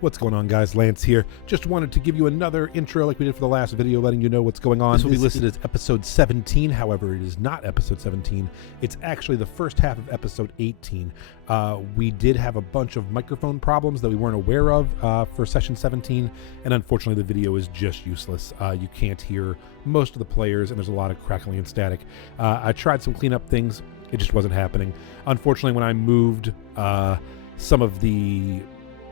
What's going on, guys? Lance here. Just wanted to give you another intro like we did for the last video, letting you know what's going on. This will be listed as episode 17. However, it is not episode 17. It's actually the first half of episode 18. We did have a bunch of microphone problems that we weren't aware of for session 17, and unfortunately the video is just useless. You can't hear most of the players, and there's a lot of crackling and static. I tried some cleanup things. It just wasn't happening. Unfortunately, when I moved some of the...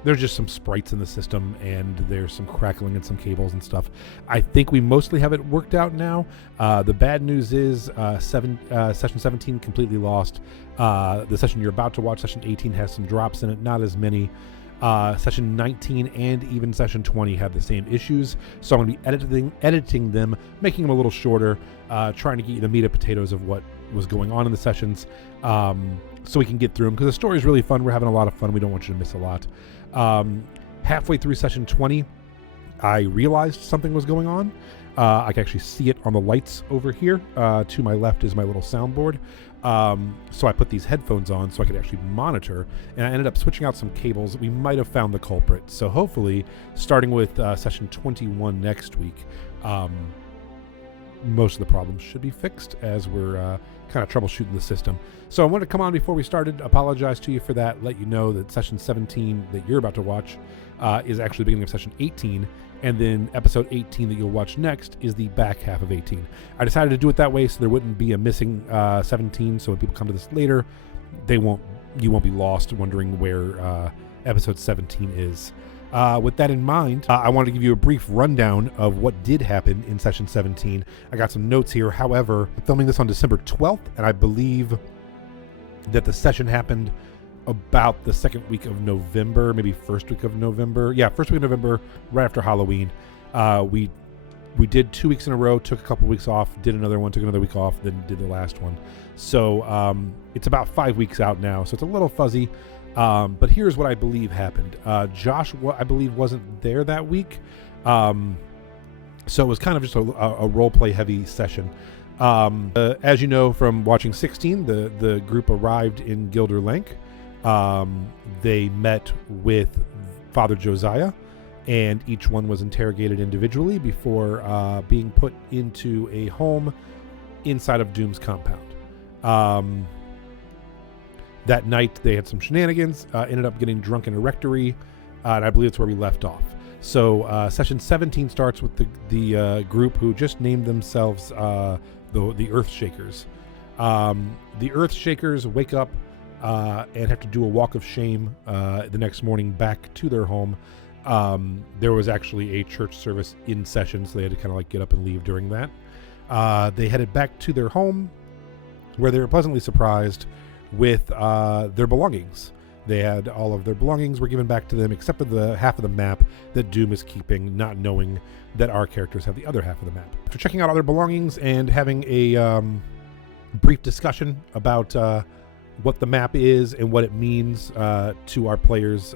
There's just some sprites in the system, and there's some crackling and some cables and stuff. I think we mostly have it worked out now. The bad news is session 17 completely lost. The session you're about to watch, session 18, has some drops in it, not as many. Session 19 and even session 20 had the same issues, so I'm going to be editing them, making them a little shorter, trying to get you the meat and potatoes of what was going on in the sessions, so we can get through them, because the story is really fun. We're having a lot of fun. We don't want you to miss a lot. Halfway through session 20, I realized something was going on. I can actually see it on the lights over here. To my left is my little soundboard. So I put these headphones on so I could actually monitor, and I ended up switching out some cables. We might have found the culprit. So hopefully, starting with session 21 next week, most of the problems should be fixed as we're kind of troubleshooting the system. So I wanted to come on before we started, apologize to you for that, let you know that session 17 that you're about to watch is actually the beginning of session 18, and then episode 18 that you'll watch next is the back half of 18. I decided to do it that way so there wouldn't be a missing 17, so when people come to this later, you won't be lost wondering where episode 17 is. With that in mind, I wanted to give you a brief rundown of what did happen in session 17. I got some notes here. However, I'm filming this on December 12th, and I believe that the session happened about the second week of November, maybe first week of November. Yeah, first week of November, right after Halloween. We did 2 weeks in a row, took a couple weeks off, did another one, took another week off, then did the last one. So it's about 5 weeks out now, so it's a little fuzzy. But here's what I believe happened. Josh, I believe, wasn't there that week. So it was kind of just a role-play heavy session. As you know from watching 16, the group arrived in Gilder Lank. They met with Father Josiah, and each one was interrogated individually before being put into a home inside of Doom's compound. That night, they had some shenanigans, ended up getting drunk in a rectory, and I believe that's where we left off. So session 17 starts with the group who just named themselves the Earthshakers. The Earthshakers wake up and have to do a walk of shame the next morning back to their home. There was actually a church service in session, so they had to kind of like get up and leave during that. They headed back to their home, where they were pleasantly surprised with their belongings. They had all of their belongings were given back to them, except for the half of the map that Doom is keeping, not knowing that our characters have the other half of the map. After checking out all their belongings and having a brief discussion about what the map is and what it means to our players,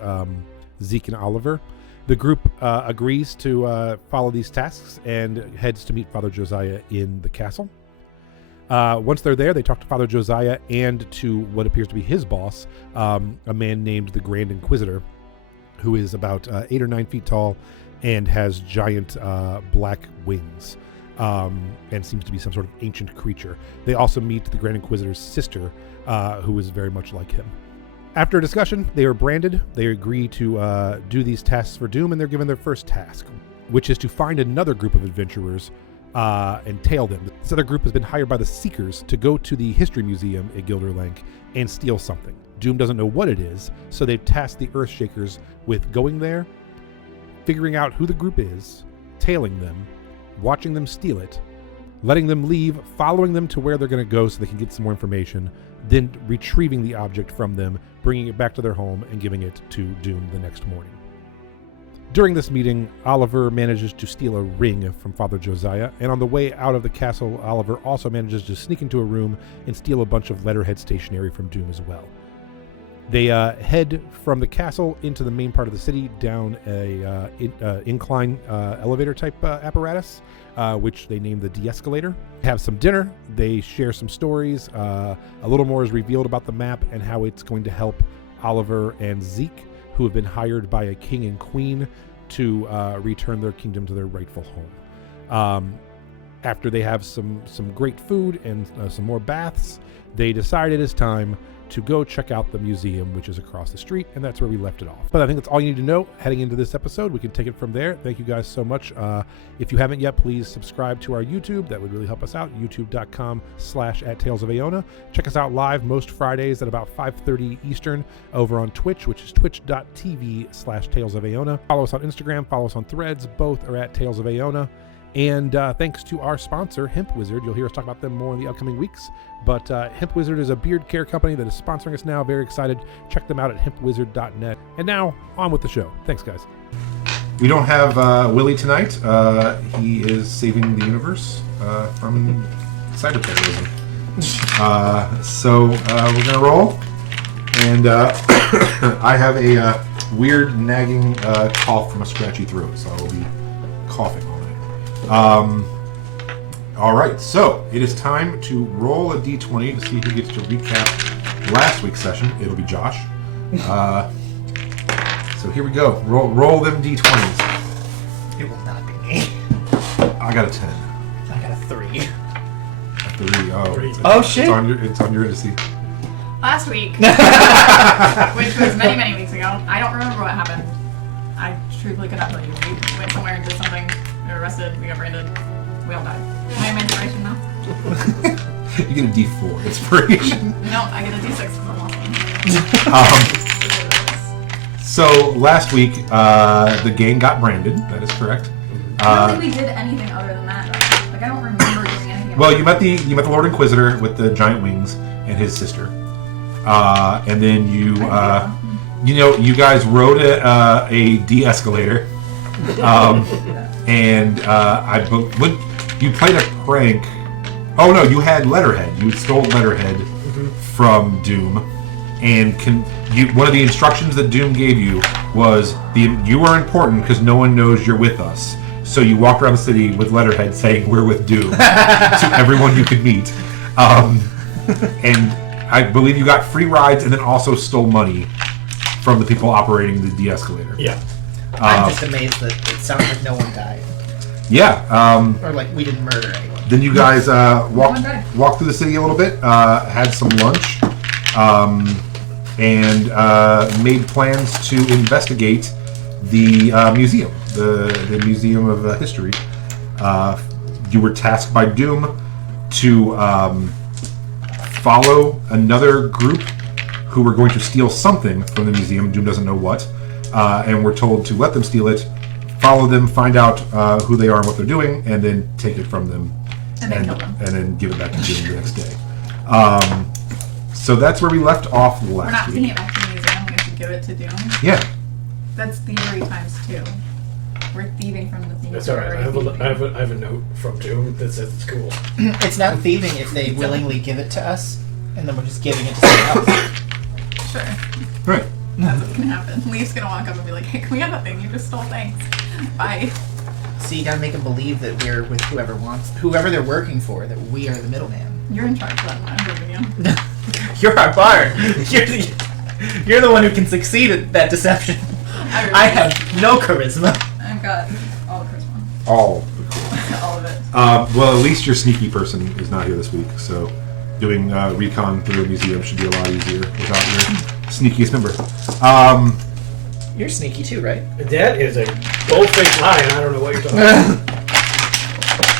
Zeke and Oliver, the group agrees to follow these tasks and heads to meet Father Josiah in the castle. Once they're there, they talk to Father Josiah and to what appears to be his boss, a man named the Grand Inquisitor, who is about 8 or 9 feet tall and has giant black wings, and seems to be some sort of ancient creature. They also meet the Grand Inquisitor's sister, who is very much like him. After a discussion, they are branded. They agree to do these tasks for Doom, and they're given their first task, which is to find another group of adventurers and tail them. This other group has been hired by the Seekers to go to the History Museum at Gilder Lank and steal something. Doom doesn't know what it is, so they've tasked the Earthshakers with going there, figuring out who the group is, tailing them, watching them steal it, letting them leave, following them to where they're going to go so they can get some more information, then retrieving the object from them, bringing it back to their home, and giving it to Doom the next morning. During this meeting, Oliver manages to steal a ring from Father Josiah, and on the way out of the castle, Oliver also manages to sneak into a room and steal a bunch of letterhead stationery from Doom as well. They head from the castle into the main part of the city down a incline elevator type apparatus, which they name the de-escalator. Have some dinner. They share some stories. A little more is revealed about the map and how it's going to help Oliver and Zeke, who have been hired by a king and queen to return their kingdom to their rightful home. After they have some great food and some more baths, they decide it is time to go check out the museum, which is across the street, and that's where we left it off. But I think that's all you need to know heading into this episode. We can take it from there. Thank you guys so much. If you haven't yet, please subscribe to our YouTube. That would really help us out. youtube.com/@TalesOfAona. Check us out live most Fridays at about 5:30 Eastern over on Twitch, which is twitch.tv/TalesOfAona. Follow us on Instagram. Follow us on Threads. Both are at Tales of Aona. And thanks to our sponsor, Hemp Wizard. You'll hear us talk about them more in the upcoming weeks. But Hemp Wizard is a beard care company that is sponsoring us now. Very excited. Check them out at hempwizard.net. And now, on with the show. Thanks, guys. We don't have Willie tonight. He is saving the universe from cyber terrorism. So we're going to roll. And I have a weird nagging cough from a scratchy throat, so I will be coughing all night. All right, so it is time to roll a d20 to see who gets to recap last week's session. It'll be Josh. So here we go. Roll them d20s. It will not be me. I got a 10. I got a 3. A 3. Oh, Oh, shit. It's on your indice. Last week, which was many weeks ago, I don't remember what happened. I truthfully could not tell you. We went somewhere and did something. We were arrested. We got branded. We all died. Am I my inspiration now? You get a d4 inspiration. No, I get a d6 because I'm awesome. So last week, the gang got branded. That is correct. I don't think we did anything other than that. Though. Like I don't remember doing anything. Well, you met the Lord Inquisitor with the giant wings and his sister, and then you guys rode a de-escalator, and you played a prank. Oh no, you had Letterhead. You stole Letterhead from Doom, and one of the instructions that Doom gave you was you are important because no one knows you're with us. So you walked around the city with Letterhead saying we're with Doom to everyone you could meet, and I believe you got free rides and then also stole money from the people operating the de-escalator. Yeah. I'm just amazed that it sounds like no one died. Yeah. Or like we didn't murder anyone. Then you guys walked through the city a little bit, had some lunch, and made plans to investigate the museum, the Museum of History. You were tasked by Doom to follow another group who were going to steal something from the museum. Doom doesn't know what, and we're told to let them steal it, follow them, find out who they are and what they're doing, and then take it from them, and then kill them, and then give it back to Doom the next day. So that's where we left off last week. We're not taking it back to the museum. We have to give it to Doom. Yeah. That's thievery times 2. We're thieving from the thing. That's alright. I have a note from Doom that says it's cool. It's not thieving if they willingly give it to us, and then we're just giving it to someone else. Sure. Right. That's what's gonna happen. Leaf's gonna walk up and be like, "Hey, can we have that thing you just stole? Thanks. Bye." So you gotta make them believe that we're with whoever they're working for, that we are the middleman. You're in charge of that. I'm moving you. You're our bard. You're the one who can succeed at that deception. I have no charisma. I've got all the charisma. All. All of it. Well, at least your sneaky person is not here this week, so doing recon through a museum should be a lot easier without your sneakiest member. You're sneaky too, right? That is a bold-faced lie, and I don't know what you're talking about.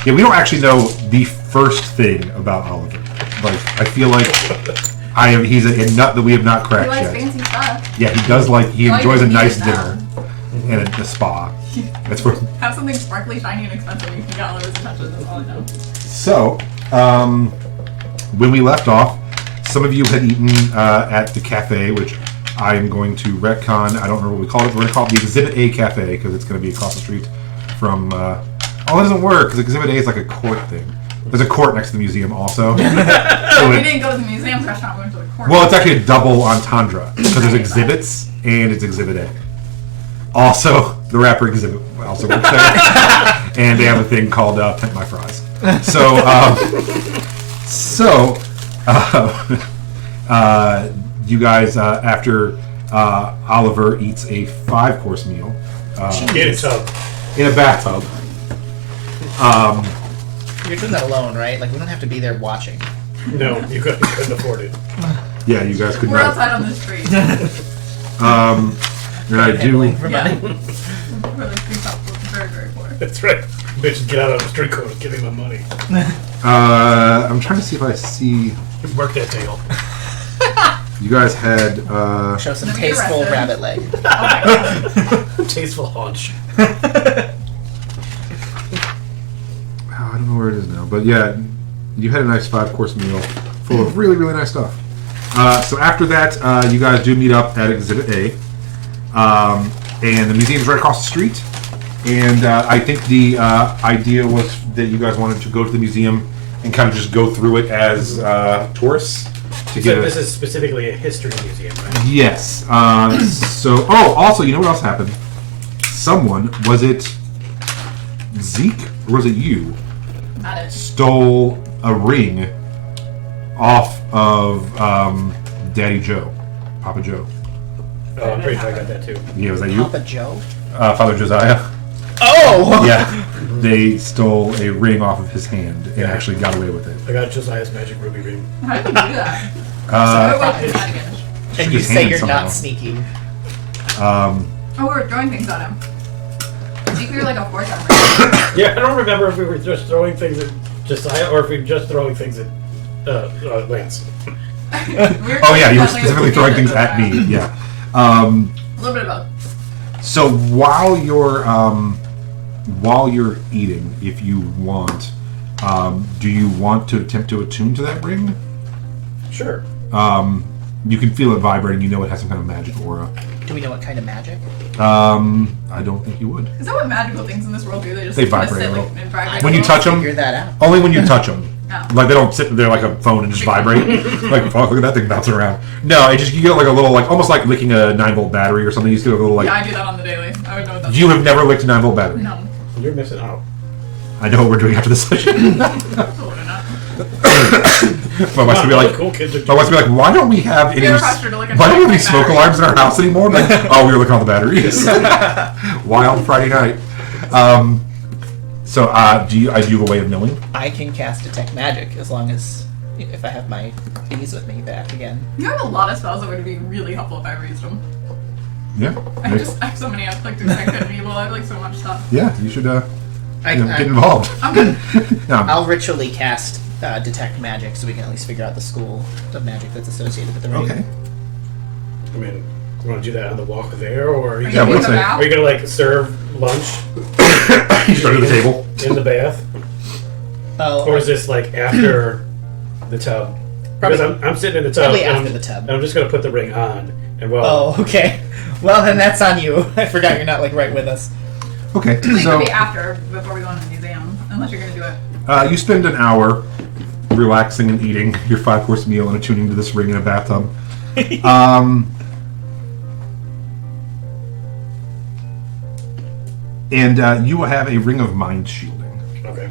Yeah, we don't actually know the first thing about Oliver. Like, I feel like he's a nut that we have not cracked He likes yet. fancy stuff. Yeah, he All enjoys you a need nice is dinner and a spa. That's where. Have something sparkly, shiny, and expensive. You can get Oliver's attention. That's all I know. So, when we left off, some of you had eaten at the cafe, which I'm going to retcon. I don't remember what we called it. We're going to call it the Exhibit A Cafe because it's going to be across the street from. Oh, it doesn't work because Exhibit A is like a court thing. There's a court next to the museum also. We didn't go to the museum's restaurant. We went to the court. Well, it's actually a double entendre because there's exhibits and it's Exhibit A. Also, the rapper Exhibit also works there, and they have a thing called Pimp My Fries. So, you guys, after Oliver eats a 5-course meal Get it, tub. in a bathtub. You're doing that alone, right? Like, we don't have to be there watching. No, you couldn't afford it. Yeah, you guys could We're not. outside on the street. And I do. For Yeah. money. We're like three couples, very, very poor. That's right. Bitches, get out of the street code and give me my money. I'm trying to see if I see. Work that tail. You guys had. Show some Never tasteful arrested. rabbit leg. Oh my god. Tasteful haunch. I don't know where it is now, but yeah, you had a nice 5-course meal full of really, really nice stuff. So after that, you guys do meet up at Exhibit A, and the museum's right across the street. And I think the idea was that you guys wanted to go to the museum and kind of just go through it as tourists to So get. this is specifically a history museum, right? Yes. Also, you know what else happened? Someone, was it Zeke or was it you? Not it. Stole a ring off of Daddy Joe, Papa Joe. Oh, I'm pretty sure I got that too. Yeah, was that you? Papa Joe? Father Josiah. Oh! Yeah, they stole a ring off of his hand and actually got away with it. I got Josiah's magic ruby ring. How did you do that? Uh, Wait, wait, wait, again. And you his say hand you're somehow. not sneaky. Oh, we were throwing things at him. I think we were like a fortune. Right? Yeah, I don't remember if we were just throwing things at Josiah or if we were just throwing things at Lance. We were Oh yeah, you were definitely specifically throwing things at me. Yeah. A little bit of both. So while you're eating, if you want, do you want to attempt to attune to that ring? Sure. You can feel it vibrating. You know it has some kind of magic aura. Do we know what kind of magic? I don't think you would. Is that what magical things in this world do? They just They kinda vibrate sit, a like, little. and vibrate When a you little? touch them, Figure that out. only when you touch them. Oh. Like they don't sit there like a phone and just vibrate. Like fuck, look at that thing bouncing around. No, it just you get like a little like almost like licking a 9-volt battery or something. You just get a little like. Yeah, I do that on the daily. I would know what that's You have never licked a 9-volt battery. No, You're missing out. I know what we're doing after this session. absolutely not. My wife's gonna be like, cool kids are my wife's gonna be like, why don't we have any? Peer pressure to lick a Why don't we have any 9-volt smoke battery. alarms in our house anymore? I'm like, oh, we were looking on the batteries. Wild Friday night. So, do you have a way of knowing? I can cast Detect Magic as long as if I have my bees with me back again. You have a lot of spells that would be really helpful if I used them. Yeah. I have so many. I have like to detect good people. I have like so much stuff. Yeah, you should I, get involved. I'm good. Yeah. I'll ritually cast Detect Magic so we can at least figure out the school of magic that's associated with the ring. Okay. I mean, you want to do that on the walk there, or are you, Are Yeah, you we'll in the say. bath? are you gonna like serve lunch You start at the table. in the bath, Oh, or is this like after the tub? Because I'm sitting in the tub. Probably and after I'm- the tub. and I'm just gonna put the ring on, and well, Oh, okay. Well, then that's on you. I forgot you're not like right with us. Okay. It could So be after, before we go in the museum, unless you're gonna do it. you spend an hour relaxing and eating your 5-course meal and attuning to this ring in a bathtub. And you will have a ring of mind shielding. okay.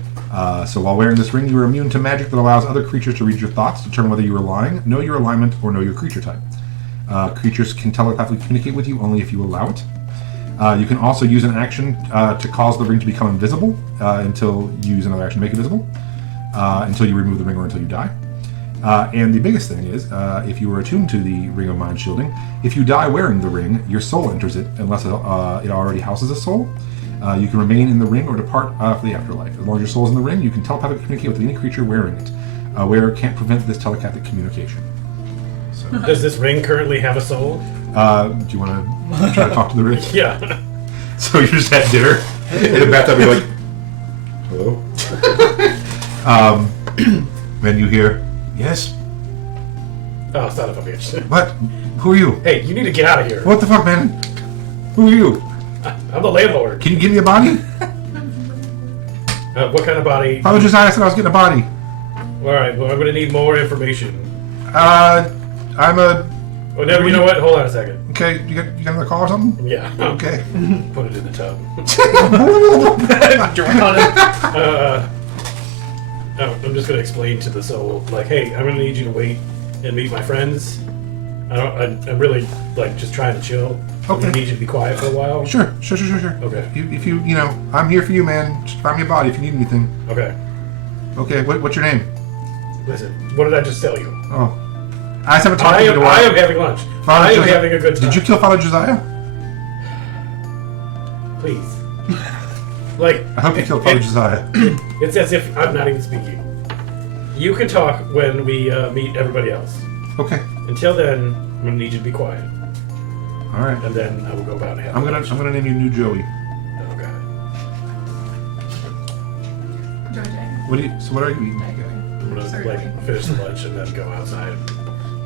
So while wearing this ring, you are immune to magic that allows other creatures to read your thoughts, determine whether you are lying, know your alignment, or know your creature type. Creatures can telepathically communicate with you only if you allow it. You can also use an action to cause the ring to become invisible until you use another action to make it visible, until you remove the ring or until you die. And the biggest thing is, if you are attuned to the Ring of Mind Shielding, if you die wearing the ring, your soul enters it unless it already houses a soul. You can remain in the ring or depart for the afterlife. As long as your soul is in the ring, you can telepathically communicate with any creature wearing it. Wearer can't prevent this telepathic communication. So, Does this ring currently have a soul? do you want to try to talk to the ring? Yeah. So you just had dinner in the bathtub. You're like, hello. Then you hear, yes. Oh, son of a bitch. What? Who are you? Hey, you need to get out of here. What the fuck, man? Who are you? I'm the landlord. Can you give me a body? What kind of body? Father Josiah said I was getting a body. All right. Well, I'm gonna need more information. I'm a. Oh, never. You know what? Hold on a second. Okay, you got another call or something? Yeah. Okay. Put it in the tub. I'm just gonna explain to the soul, like, hey, I'm gonna need you to wait and meet my friends, I'm really like just trying to chill. Okay. I need you to be quiet for a while. Sure. Okay. If you I'm here for you, man. Just find me a body if you need anything. Okay. Okay. What's your name? Listen, what did I just tell you? Oh, I just haven't talked I to you in a while. am having lunch. Father I am Josiah- having a good time. Did you kill Father Josiah? Please. Like, I hope you killed Father Josiah. it's as if I'm not even speaking. You can talk when we meet everybody else. Okay. Until then, I'm gonna need you to be quiet, All right. and then I will go about and have I'm gonna name you New Joey. Oh god. What are you eating? I'm gonna Certainly. like finish the lunch and then go outside and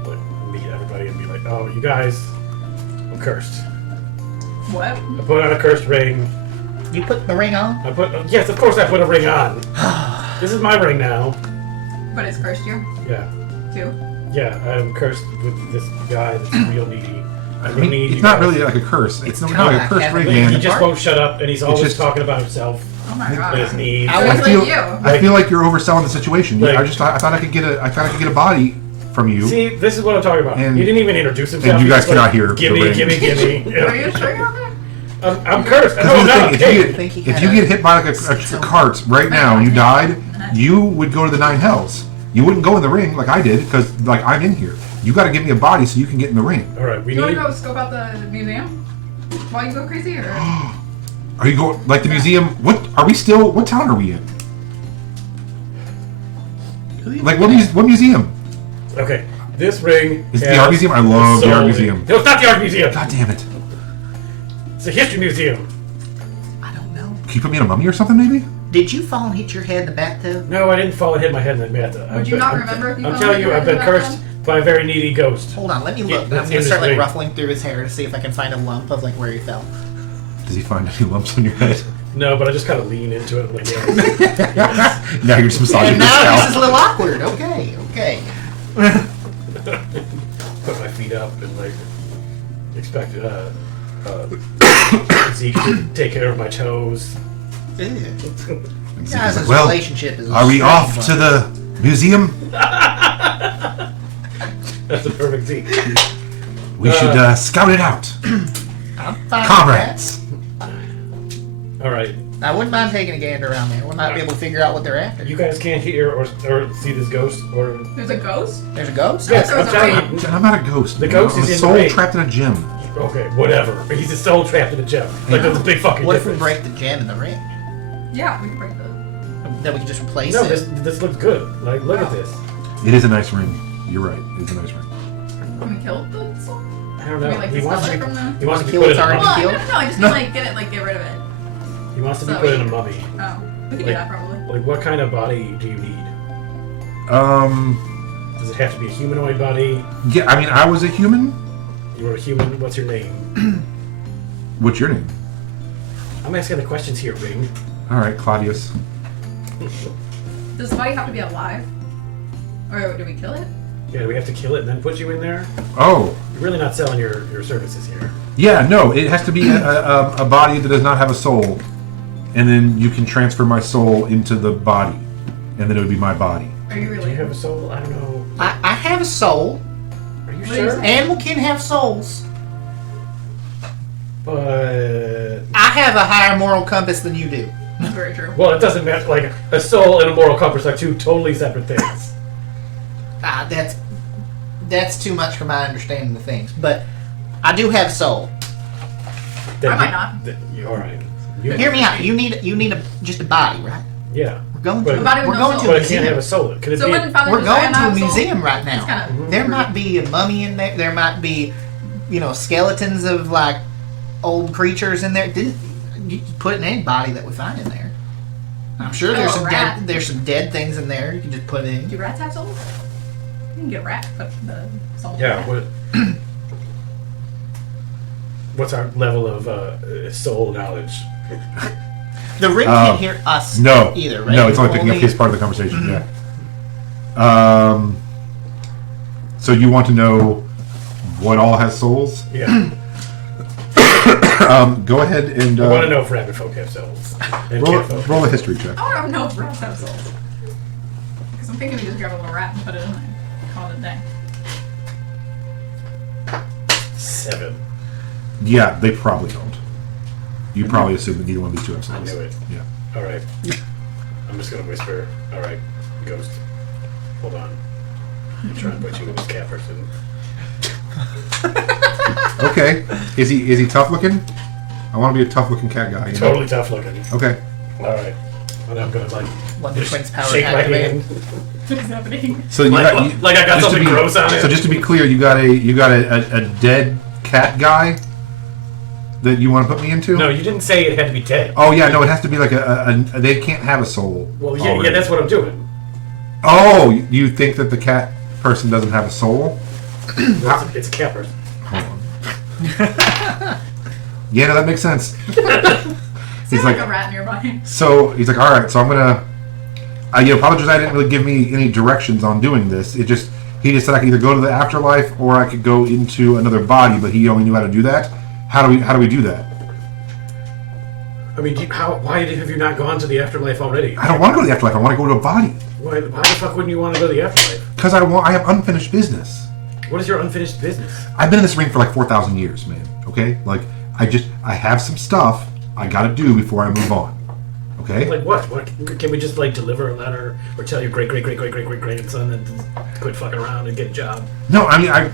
like meet everybody and be like, oh, you guys, I'm cursed. What? I put on a cursed ring. You put the ring on? Yes, of course I put a ring on. This is my ring now. But it's cursed you Yeah. too. Yeah, I'm cursed with this guy that's real needy. I I'm gonna mean, need it's you not guys. really like a curse. It's not kinda like a like curse having ring, a- He man. just won't shut up, and he's always just- talking about himself Oh my and god. his needs. I So would it's feel- like you. I feel like you're overselling the situation. Like- I thought I could get a body from you. See, this is what I'm talking about. And- he didn't even introduce himself. and you He's guys just cannot like, hear the Gimme, ring." gimme, gimme. Are you sure you're okay? I'm cursed. No, Because I'm here's the not. thing, Hey, think he if had you a get hit by like a cart right now and you died, you would go to the 9 hells. You wouldn't go in the ring like I did because like I'm in here. You got to give me a body so you can get in the ring. All right, we You want need. to go scope out the museum while you go crazy, or Are you going like the museum? What are we still? What town are we in? Like what museum? Okay, this ring Is it has the art museum? I love the soul art in- museum. No, it's not the art museum. God damn it! It's a history museum. I don't know. Can you put me in a mummy or something maybe? Did you fall and hit your head in the bathtub? No, I didn't fall and hit my head in the bathtub. Would you not remember if you I'm fell telling and you, hit I've your been head in the cursed bathtub? by a very needy ghost. Hold on, let me Yeah, look. I'm that's gonna start like ring. ruffling through his hair to see if I can find a lump of like where he fell. Does he find any lumps on your head? No, but I just kind of lean into it. I'm like, yeah. Now you're just massaging And his now this is a scalp. little awkward. Okay. Put my feet up and like expect Zeke to take care of my toes. Ew. And Zeke's Guys, like, this well, relationship is. are we off to the museum? That's the perfect Zeke. We should scout it out, I'm fine comrades. with All right, that. I wouldn't mind taking a gander around there. We might be able to figure out what they're after. you guys can't hear or see this ghost or. There's a ghost. There's a ghost. Yes, There's I'm a telling ring. you. I'm not a ghost. The man. ghost I'm is a in the soul ring. trapped in a gem. Okay, whatever. He's a soul trapped in a gem. Like there's a big fucking What if we difference. break the gem in the ring? Yeah, we can break the. Then we can just replace No, it. this looks good. Like look at this. It is a nice ring. You're right. It is a nice ring. Can we kill the soul? I don't I know. mean, like, He the wants spell to. from the. He wants to be Kill put in its a already mummy. Well, no, I just mean like get rid of it. He wants to be So put in a we- mummy. Oh, we can do that probably. Like what kind of body do you need? Does it have to be a humanoid body? Yeah. I mean, I was a human. You were a human. What's your name? What's your name? I'm asking the questions here, Ring. All right, Claudius. Does the body have to be alive, or do we kill it? Yeah, do we have to kill it and then put you in there? Oh, You're really not selling your services here. yeah. No, it has to be a body that does not have a soul, and then you can transfer my soul into the body, and then it would be my body. Are you Do really? you have a soul? I don't know. I have a soul. Are you What do you sure? say? Animal can have souls. But I have a higher moral compass than you do. Very true. well, it doesn't matter. Like a soul and a moral compass are two totally separate things. That's too much for my understanding of things. But I do have a soul. Then I might you- not. then you all right? You, Hear me out. You need just a body, right? Yeah, We're going But- to A body with we're no going soul. to but a it can't have a museum. soul. Could it So be? when Father We're Josiah going to a have soul? museum right It's now. kinda There weird. might be a mummy in there. There might be, skeletons of like old creatures in there. Didn't you put in any body that we find in there? I'm sure there's Oh, some rat. there's some dead things in there. You can just put in. Do rats have souls? You can get a rat, put the soul. in Yeah. it. What? What's our level of soul knowledge? The ring can't hear us No, either, right? no, it's only picking up his part of the conversation. Yeah. So you want to know what all has souls? Yeah. Go ahead and I want to know if rabbit folk have souls. And cat folk. roll a history check. I don't know if rats have souls. Because I'm thinking we just grab a little rat and put it in there. Call it a day. 7. Yeah, they probably don't. You probably assume that neither one of these two have I souls. knew it. Yeah. All right. I'm just gonna whisper. All right, ghost. Hold on. I'm trying to put you in this cat person. Okay. Is he tough looking? I want to be a tough looking cat guy. You know? Totally tough looking. Okay. All right. And I'm gonna like Wonder just Twins power shake my activated. hand. What is happening? So you Like, got you, like I got just to something be- gross on it. So just to be clear, you got a dead cat guy that you want to put me into? No, you didn't say it had to be dead. Oh yeah, no, it has to be like they can't have a soul. Well, yeah, already. that's what I'm doing. Oh, you think that the cat person doesn't have a soul? It's a cat person. Hold on. Yeah, no, that makes sense. Seems like- like a rat nearby. So he's like, all right, so I'm gonna. You apologize, I didn't really give me any directions on doing this. He just said I could either go to the afterlife or I could go into another body, but he only knew how to do that. How do we do that? I mean, why have you not gone to the afterlife already? I don't want to go to the afterlife. I want to go to a body Why the fuck wouldn't you want to go to the afterlife? because I have unfinished business. What is your unfinished business? I've been in this ring for like 4,000 years, man. Okay, like I have some stuff I got to do before I move on. Okay. Like what? Can we just like deliver a letter or tell your great grandson that quit fucking around and get a job? No, I mean,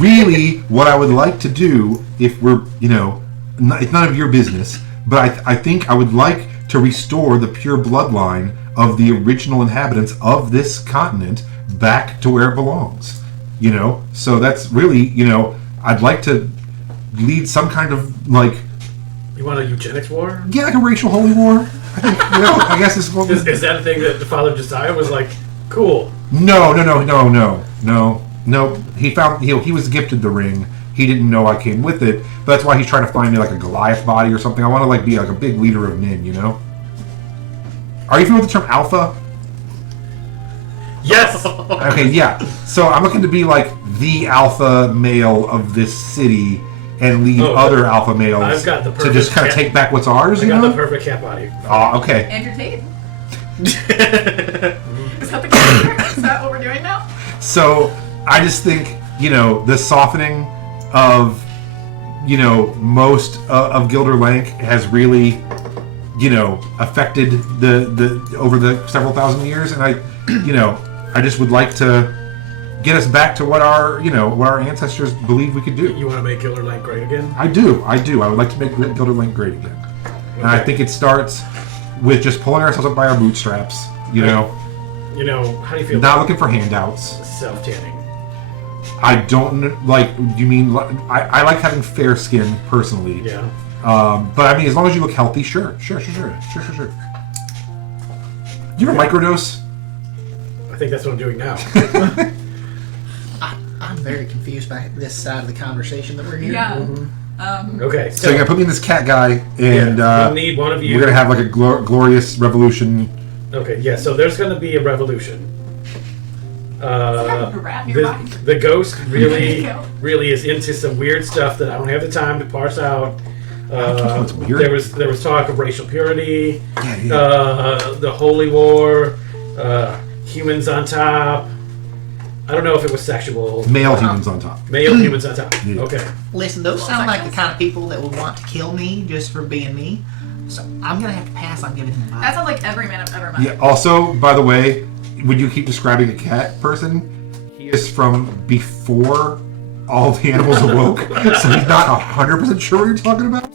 really, what I would like to do, if we're, it's none of your business, but I think I would like to restore the pure bloodline of the original inhabitants of this continent back to where it belongs. So that's really, I'd like to lead some kind of, like, You want a eugenics war? yeah, like a racial holy war. I think, I guess it's what Is that a thing that the father of Josiah was like, cool? No. He found he was gifted the ring. He didn't know I came with it, but that's why he's trying to find me like a Goliath body or something. I want to like be like a big leader of men, Are you familiar with the term alpha? Yes. Okay, yeah. So I'm looking to be like the alpha male of this city and lead Oh, other alpha males I've got the to just perfect kind of cat- take back what's ours. I You got the know? perfect cat body. Oh, okay. Andrew Tate. Is that the character? Is that what we're doing now? So I just think the softening of most of Gilder Lank has really affected the over the several thousand years, and I just would like to get us back to what our ancestors believed we could do. You want to make Gilder Lank great again? I do. I would like to make Gilder Lank great again, and I Okay. think it starts with just pulling ourselves up by our bootstraps. How do you feel Not about looking for handouts. self-tanning? I don't like. You mean I like having fair skin personally. Yeah. But I mean, as long as you look healthy, sure. Do you ever microdose? I think that's what I'm doing now. I'm very confused by this side of the conversation that we're here. Yeah. Okay. So you're gonna put me in this cat guy, and we need one of you. we're gonna have like a glorious revolution. Okay, yeah, so there's going to be a revolution. a rat nearby. The ghost really, Go. really is into some weird stuff that I don't have the time to parse out. What's weird? There was talk of racial purity, Yeah. the holy war, humans on top. I don't know if it was sexual. Male humans on top. Male humans on top. Yeah. Okay. Listen, those sound like the Sexist? kind of people that would want to kill me just for being me. So I'm gonna have to pass on giving him That my. sounds like every man I've ever met. Yeah. Also, by the way, when you keep describing a cat person, he is from before all the animals awoke, so he's not 100% sure what you're talking about.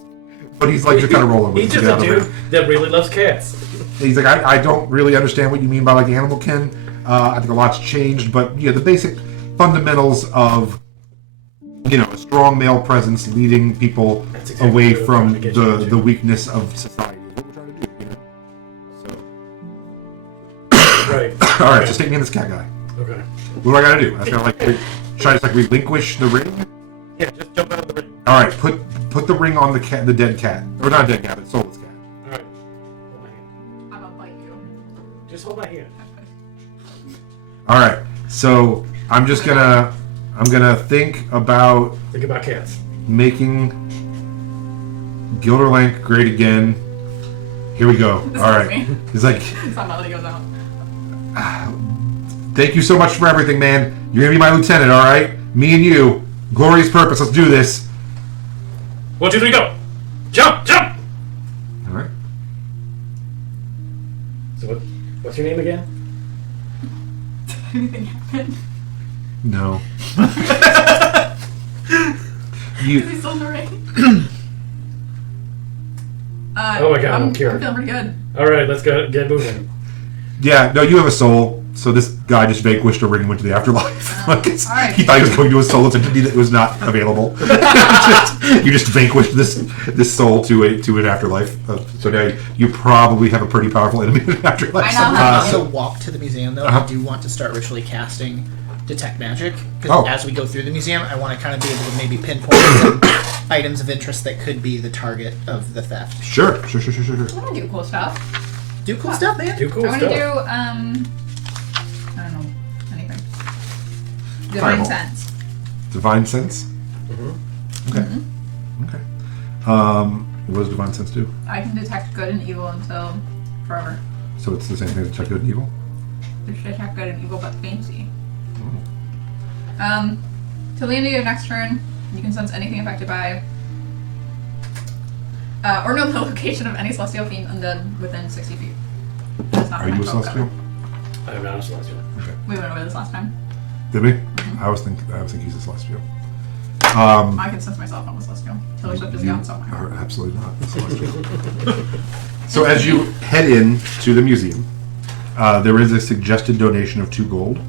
But he's like just kind of rolling with He's it. just a dude that really loves cats. He's like, I don't really understand what you mean by like animal kin. I think a lot's changed, but yeah, the basic fundamentals of a strong male presence leading people That's exactly away what I'm from trying to get you into. the weakness of society. What we're trying to do. Right. All right, Okay. just take me in this cat guy. Okay. What do I gotta do? I gotta like try to like relinquish the ring. Yeah, just jump out of the ring. All right, put the ring on the dead cat, or not dead cat, but soulless cat. All right. Hold my hand. I'm gonna bite you. Just hold my hand. All right, so I'm gonna think about Think about cats. making Gilder Lank great again. Here we go. This All is right. me. He's like, Some melody goes out. thank you so much for everything, man. You're gonna be my lieutenant, all right? Me and you, glorious purpose. Let's do this. 1, 2, 3, go! Jump! Jump! All right. So what's your name again? Anything happen? No. Is You. he still narrating? Oh my God, I'm cured. I'm feeling pretty good. All right, let's go get moving. Yeah. No, you have a soul. So this guy just vanquished a ring and went to the afterlife. Like it's- alright. He thought he was going to a soulless entity that was not available. You just vanquished this soul to an afterlife. So now you probably have a pretty powerful enemy in the afterlife. I now have So walk to the museum, though. I do want to start ritually casting Detect Magic. Oh. Because as we go through the museum, I want to kind of be able to maybe pinpoint some items of interest that could be the target of the theft. Sure. I want to do cool stuff. Do cool stuff, man. Do cool I want stuff. to do, I don't know, anything. Divine Fireball. sense. Divine sense. Mm-hmm. Okay. Okay. What does divine sense do? I can detect good and evil until forever. So it's the same thing as check good and evil. Detect good and evil, but fancy. Till the end of your next turn, you can sense anything affected by, or know the location of any celestial fiend undead within 60 feet. That's not Are you a my control celestial? I'm not a celestial. We went over this last time. Did we? I was think he's a celestial. I can sense myself I'm a celestial. Taylor Swift is gone somewhere. Are absolutely not a celestial. So as you head in to the museum, there is a suggested donation of 2 gold.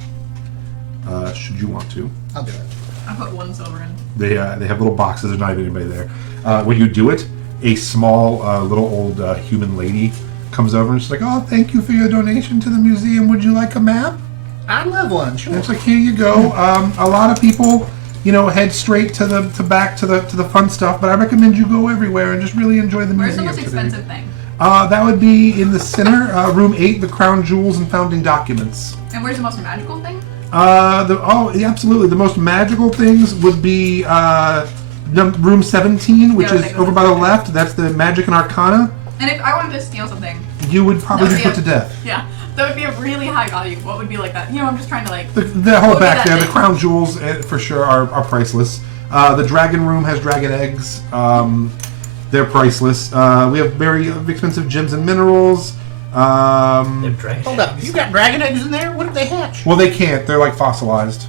Should you want to? I'll do it. I put 1 silver in. They have little boxes. There's not even anybody there. When you do it, a small little old human lady comes over and she's like, "Oh, thank you for your donation to the museum. Would you like a map?" I'd love one, sure. And it's like, "Here you go." A lot of people, head straight to the fun stuff, but I recommend you go everywhere and just really enjoy the Where's the museum most today. expensive thing? That would be in the center, room 8, the crown jewels and founding documents. And where's the most magical thing? Yeah, absolutely. The most magical things would be room 17, which Yeah, is they go over to by the the- left. That's the magic and arcana. And if I wanted to steal something, You would probably No, be yeah. put to death. yeah, that would be a really high value. What would be like that? I'm just trying to like. The whole What would be back that there, the thing? crown jewels, for sure, are priceless. The dragon room has dragon eggs. They're priceless. We have very expensive gems and minerals. Hold up. You got dragon eggs in there? What if they hatch? Well, they can't. They're like fossilized.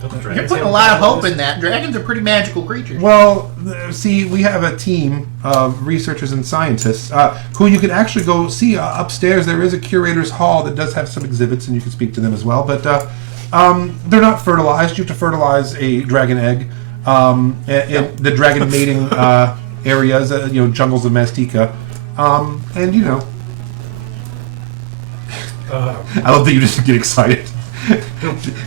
You're putting a lot of hope in that. Dragons are pretty magical creatures. Well, see, we have a team of researchers and scientists who you can actually go see upstairs. There is a curator's hall that does have some exhibits, and you can speak to them as well. But they're not fertilized. You have to fertilize a dragon egg. And the dragon mating areas, jungles of Mastika. And, I love that you just get excited.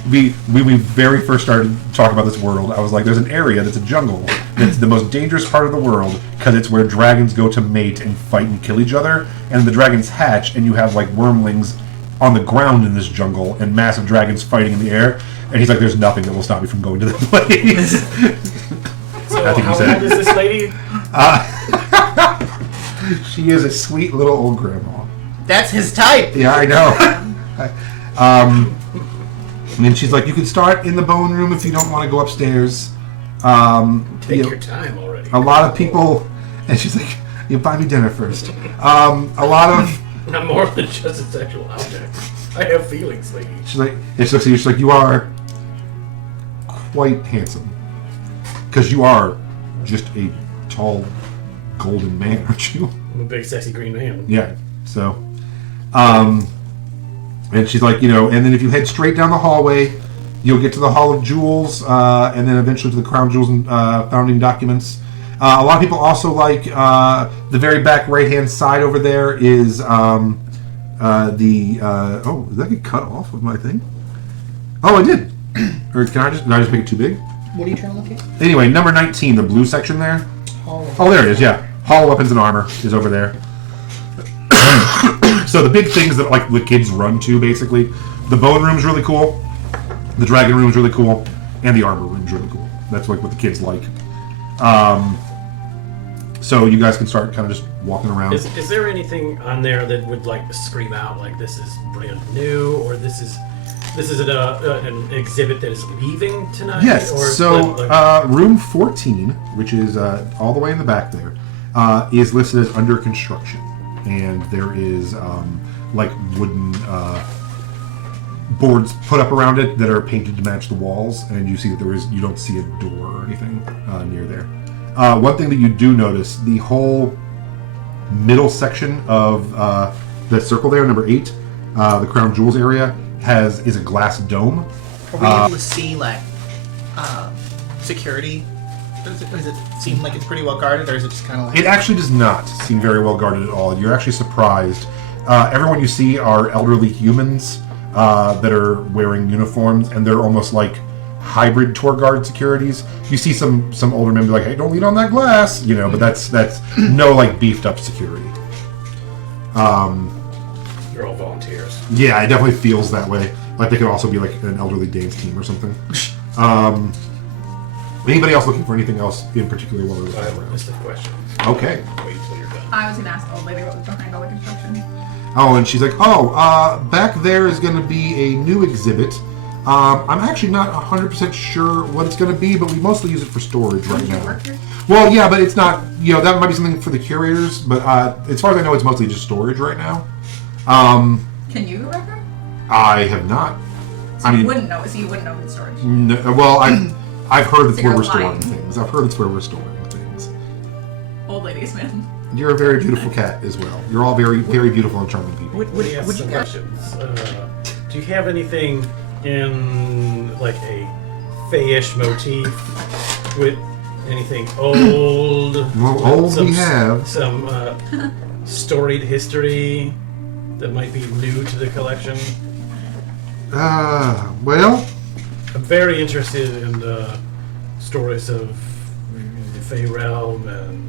When we very first started talking about this world, I was like, there's an area that's a jungle that's the most dangerous part of the world because it's where dragons go to mate and fight and kill each other, and the dragons hatch, and you have like wormlings on the ground in this jungle and massive dragons fighting in the air. And he's like, there's nothing that will stop me from going to that place. So I think you how said old it. is this lady? She is a sweet little old grandma. That's his type. Yeah, I know. And then she's like, you can start in the bone room if you don't want to go upstairs. Take your time already. A lot of people, and she's like, you buy me dinner first. A lot of, I'm more than just a sexual object. I have feelings, lady. she's like, and she looks at you, she's like, you are quite handsome. Because you are just a tall, golden man, aren't you? I'm a big, sexy green man. Yeah. So, and she's like, and then if you head straight down the hallway, you'll get to the Hall of Jewels, and then eventually to the Crown Jewels and founding documents. A lot of people also like the very back right-hand side over there is did that get cut off with my thing? Oh, I did. Or did I just make it too big? What are you trying to look at? Anyway, number 19, the blue section there. Oh, there it is, yeah. Hall of Weapons and Armor is over there. So the big things that like the kids run to, basically, the bone room's really cool, the dragon room's really cool, and the armor room's really cool. That's like what the kids like. So you guys can start kind of just walking around. Is there anything on there that would like scream out like this is brand new or this is This is an exhibit that is leaving tonight? Yes. Or So like- room 14, which is all the way in the back there, is listed as under construction, and there is like wooden boards put up around it that are painted to match the walls, and you see that you don't see a door or anything near there. One thing that you do notice, the whole middle section of the circle there, number 8, the crown jewels area, is a glass dome. Are we able to see like security? Does it seem like it's pretty well guarded, or is it just kind of like? It actually does not seem very well guarded at all. You're actually surprised. Everyone you see are elderly humans that are wearing uniforms, and they're almost like hybrid tour guard securities. You see some older men be like, "Hey, don't lean on that glass," you know. But that's no like beefed up security. They're all volunteers. Yeah, it definitely feels that way. Like they could also be like an elderly dance team or something. Anybody else looking for anything else in particular while we're I looking have a around? list of questions. Okay. Wait until you're done. I was gonna ask the old lady what was behind all the construction. Oh, and she's like, back there is going to be a new exhibit. I'm actually not 100% sure what it's going to be, but we mostly use it for storage right Don't you now. work here? Well, yeah, but it's not, that might be something for the curators, but as far as I know, it's mostly just storage right now. Can you work here? I have not. So you wouldn't know. So you wouldn't know it's storage. Well, I've heard it's So where you're we're storing lying. things. I've heard it's where we're storing things. Old ladies, man. You're a very beautiful cat as well. You're all very, very beautiful and charming people. Let me ask some questions. Do you have anything in like a Fayish motif with anything old? Well, old we have. Some storied history that might be new to the collection. Well, I'm very interested in stories of the Fey realm, and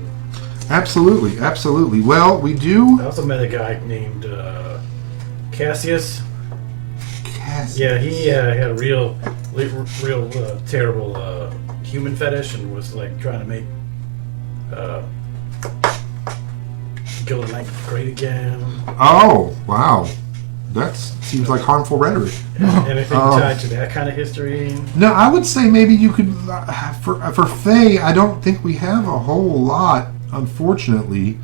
absolutely. Well, we do. I also met a guy named Cassius. Cass. Yeah, he had a real terrible human fetish and was like trying to make Gilda Knight great again. Oh, wow. That seems like harmful rhetoric. Anything tied to that kind of history? No, I would say maybe you could, for Faye, I don't think we have a whole lot, unfortunately.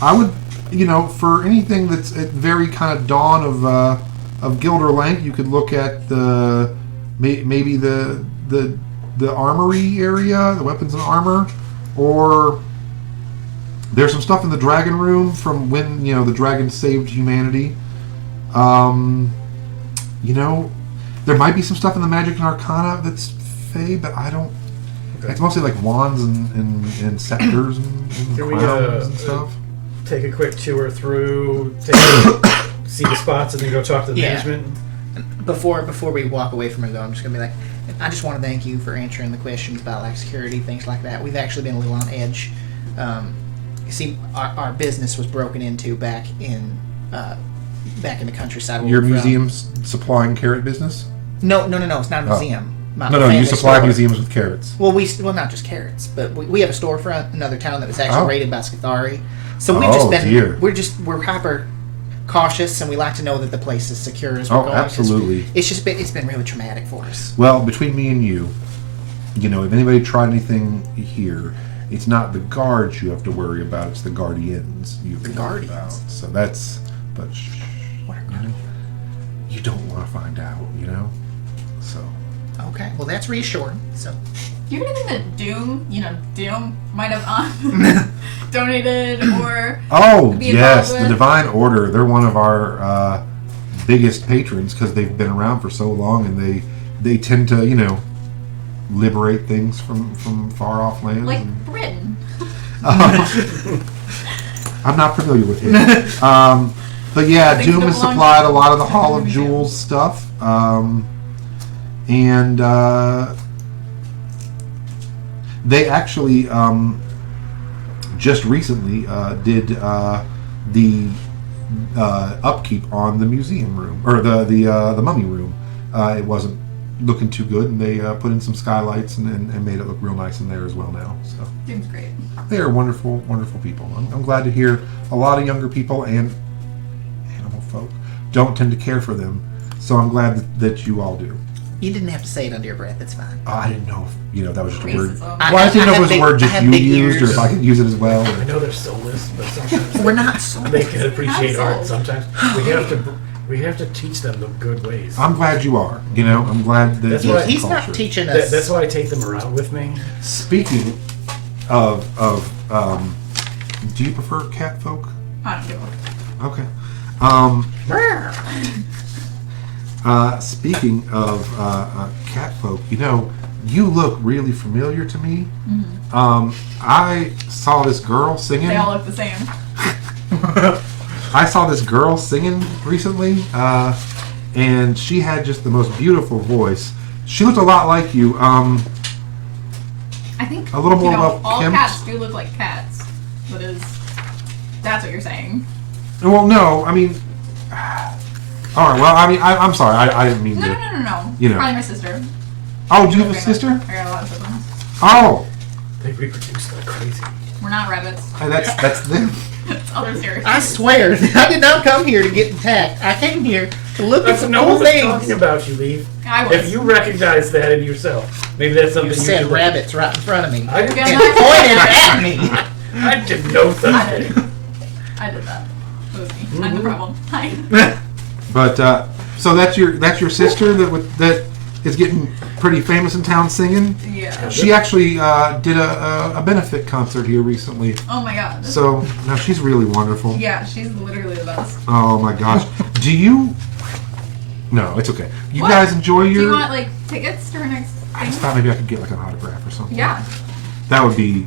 I would, for anything that's at very kind of dawn of Gilder Lank, you could look at maybe the armory area, the weapons and armor, or there's some stuff in the dragon room from when, the dragon saved humanity. There might be some stuff in the Magic and Arcana that's Fey, but I don't. Okay. It's mostly like wands and scepters and crowns and stuff. Take a quick tour through, see the spots, and then go talk to the management. Before we walk away from it, though, I'm just gonna be like, I just want to thank you for answering the questions about like security, things like that. We've actually been a little on edge. You see, our business was broken into back in the countryside. Your museum's supplying carrot business? No. It's not a museum. No, you supply museums with carrots. Well, not just carrots, but we have a storefront in another town that was actually raided by Scathari. So we've just been dear. we're hyper cautious, and we like to know that the place is secure as we're going. Absolutely. It's been really traumatic for us. Well, between me and you, if anybody tried anything here, it's not the guards you have to worry about; it's the guardians you have to worry about. So that's. But What are guardians? You don't want to find out, So. Okay, well that's reassuring. So. You're gonna think that Doom might have donated or be yes, involved the with? Divine Order. They're one of our biggest patrons because they've been around for so long, and they tend to liberate things from far off lands. Like Britain. I'm not familiar with him. But yeah, Things Doom that has belong supplied to a lot of the the Hall of museum. Jewels stuff. And they actually just recently did the upkeep on the museum room, or the mummy room. It wasn't looking too good, and they put in some skylights and made it look real nice in there as well now. So Seems great. they are wonderful, wonderful people. I'm glad to hear a lot of younger people and animal folk don't tend to care for them. So I'm glad that you all do. You didn't have to say it under your breath. It's fine. I didn't know if, that was just a word. Racism. Well, I didn't know if it was a word I just have you big used or ears. if I could use it as well. I know they're soulless, but sometimes We're not so. they can appreciate art. Souls. Sometimes we have to teach them the good ways. I'm glad you are. I'm glad that That's it's why- He's culture. not teaching us. That's why I take them around with me. Speaking of do you prefer cat folk? I don't give a Okay. Speaking of cat folk, you look really familiar to me. I saw this girl singing. They all look the same. I saw this girl singing recently, and she had just the most beautiful voice. She looked a lot like you. I think A little more all well-kempt. cats do look like cats. That's what you're saying. Well, no, I mean, all right. Well, I mean, I'm sorry. I didn't mean No, to. no. You know. Probably my sister. Oh, do you have a sister? I got a lot of siblings. Oh, They reproduce like crazy. We're not rabbits. hey, that's them. It's other series. I swear, I did not come here to get attacked. I came here to look at That's some no cool one's things. talking about you, Lee. I was. If you recognize that in yourself, maybe that's something You you said should- rabbits right in front of me I and didn't. Yeah. pointed at me. I didn't know I that. did. I did that. It was me. I'm Mm-hmm. the problem. Hi. But so that's your sister that is getting pretty famous in town singing. Yeah. She actually did a benefit concert here recently. Oh my god. So no, she's really wonderful. Yeah, she's literally the best. Oh my gosh. Do you? No, it's okay. You What? guys enjoy Do you your? want like tickets to her next I just thing? thought maybe I could get like an autograph or something. Yeah. That would be.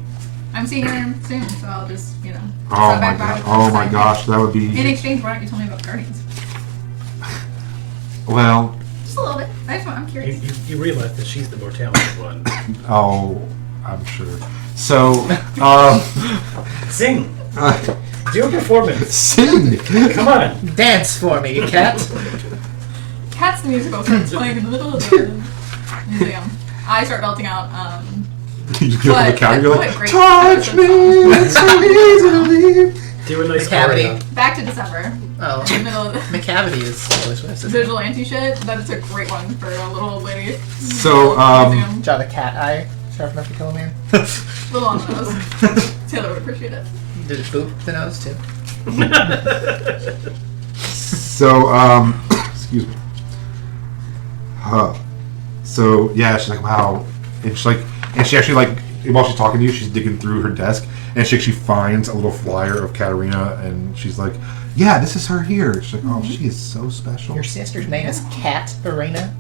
I'm seeing her soon, so I'll just, Oh stop my back by god. with Oh this my sign. gosh. That would In be. exchange, why don't you tell me about Guardians? Well. Just a little bit. I'm curious. You realize that she's the more talented one. Oh, I'm sure. So, Sing. Do a performance. sing. Come on. Dance for me, you cat. Cats the musical starts playing in the middle of the museum. I start belting out, You just get on the But- counter. You're but like, great touch me. It's so easy to leave. Do a nice Cavity. choreo. back to December. Oh, In the middle of the McCavity is always what I said. vigilante shit. That is a great one for a little old lady. So, Museum. Shot a cat eye sharp enough to kill a man. Little on the nose. Taylor would appreciate it. Did it boop the nose too? So, excuse me. So yeah, she's like, wow, and she actually like, while she's talking to you, she's digging through her desk, and she actually finds a little flyer of Katarina, and she's like, yeah, this is her here. She's like, oh, she is so special. Your sister's name is Cat Arena.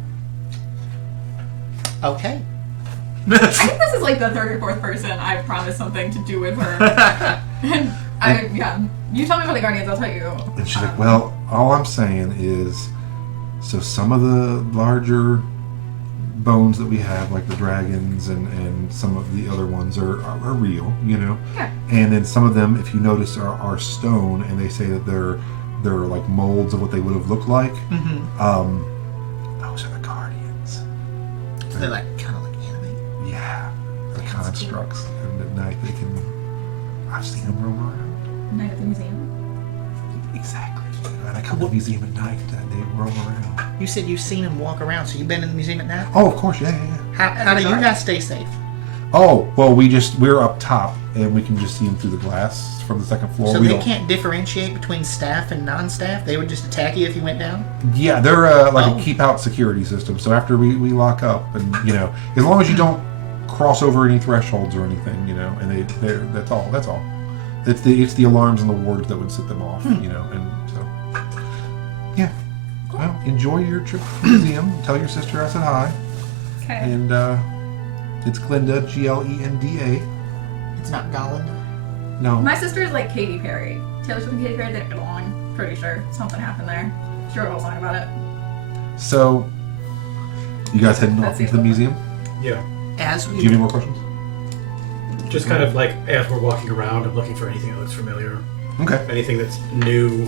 Okay. I think this is like the third or fourth person I've promised something to do with her. And you tell me about the Guardians, I'll tell you. And she's like, well, all I'm saying is, so some of the larger bones that we have, like the dragons and some of the other ones are real, Yeah. And then some of them, if you notice, are stone, and they say that they're like molds of what they would have looked like. Mm-hmm. Those are the Guardians. They're like kind of like anime. Yeah, the constructs, and at night they can. I've seen them roam around. Night at the museum. Exactly. And I come to the museum at night, and they roam around. You said you've seen him walk around, so you've been in the museum at night? Oh, of course, yeah. How do you guys stay safe? Oh, well, we're up top, and we can just see them through the glass from the second floor. So we they don't. can't differentiate between staff and non-staff? They would just attack you if you went down? Yeah, they're like Oh. a keep out security system. So after we lock up, and as long as you don't cross over any thresholds or anything, and that's all. That's all. It's the alarms and the wards that would set them off, and so yeah. Well, enjoy your trip to the museum. Tell your sister I said hi, Okay. and it's Glenda, Glenda. It's not Golland. No. My sister's like Katy Perry. Taylor Swift and Katy Perry didn't get along. Pretty sure something happened there. She wrote a whole song about it. So, you guys heading That's off into the the museum? Yeah. As Do you have any we more questions? Just kind of like as we're walking around, I'm looking for anything that looks familiar, Okay. anything that's new,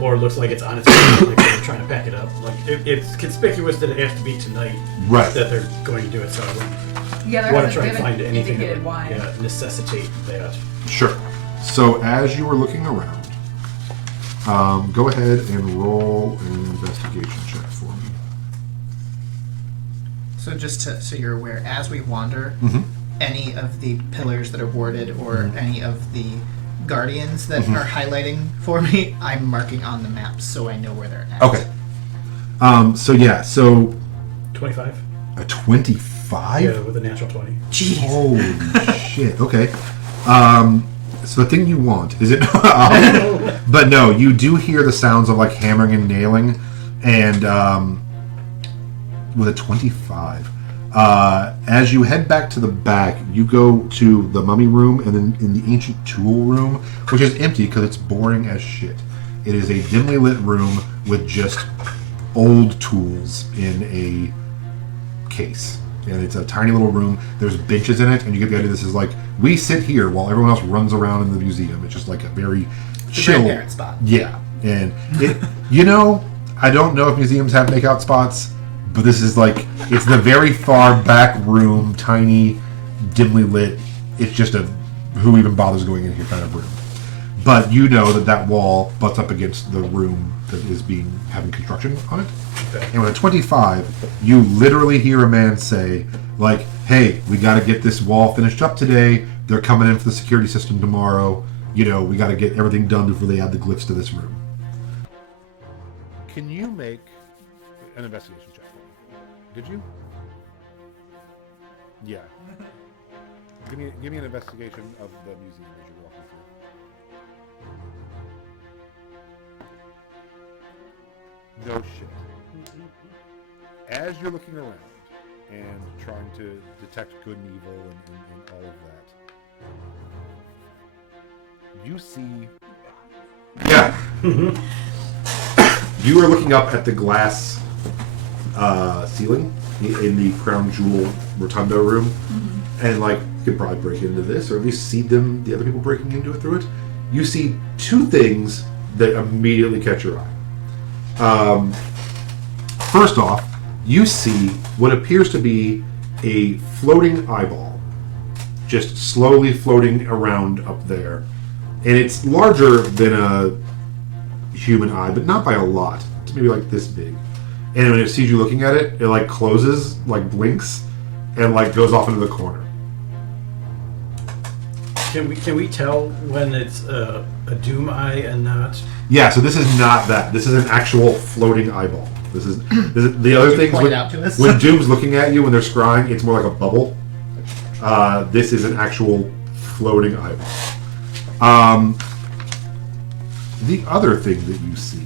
or looks like it's on its way, like they're trying to pack it up. Like it's conspicuous that it has to be tonight Right. that they're going to do it. So I Yeah, there want to hasn't try and they find haven't anything that indicated would why. necessitate that. Sure. So as you were looking around, Go ahead and roll an investigation check for me. So so you're aware, as we wander, Mm-hmm. any of the pillars that are warded or any of the guardians that are highlighting for me, I'm marking on the map so I know where they're at. Okay. So 25. a 25? Yeah, with a natural 20. Jeez. Holy shit. Okay. So the thing you want is it? But no, you do hear the sounds of like hammering and nailing, and with a 25. As you head back to the back, you go to the mummy room and then in the ancient tool room, which is empty because it's boring as shit. It is a dimly lit room with just old tools in a case. And it's a tiny little room. There's benches in it, and you get the idea this is like, we sit here while everyone else runs around in the museum. It's just like a very chill grandparent spot. Yeah. And it, I don't know if museums have makeout spots, but this is like, it's the very far back room, tiny, dimly lit. It's just a who even bothers going in here kind of room. But you know that wall butts up against the room that is having construction on it. Okay. And with a 25, you literally hear a man say, like, hey, we got to get this wall finished up today. They're coming in for the security system tomorrow. We got to get everything done before they add the glyphs to this room. Can you make an investigation check for me? Did you? Yeah. Give me an investigation of the museum as you're walking through. No shit. As you're looking around and trying to detect good and evil and all of that, you see... Yeah. You are looking up at the glass ceiling in the Crown Jewel Rotunda room, and like, you could probably break into this, or at least see the other people breaking into it through it. You see two things that immediately catch your eye. First off, you see what appears to be a floating eyeball, just slowly floating around up there. And it's larger than a human eye, but not by a lot. It's maybe like this big. And when it sees you looking at it, it like closes, like blinks, and like goes off into the corner. Can we tell when it's a doom eye and not? Yeah, so this is not that. This is an actual floating eyeball. This is the other thing. Point it out to us? When Doom's looking at you when they're scrying, it's more like a bubble. This is an actual floating eyeball. The other thing that you see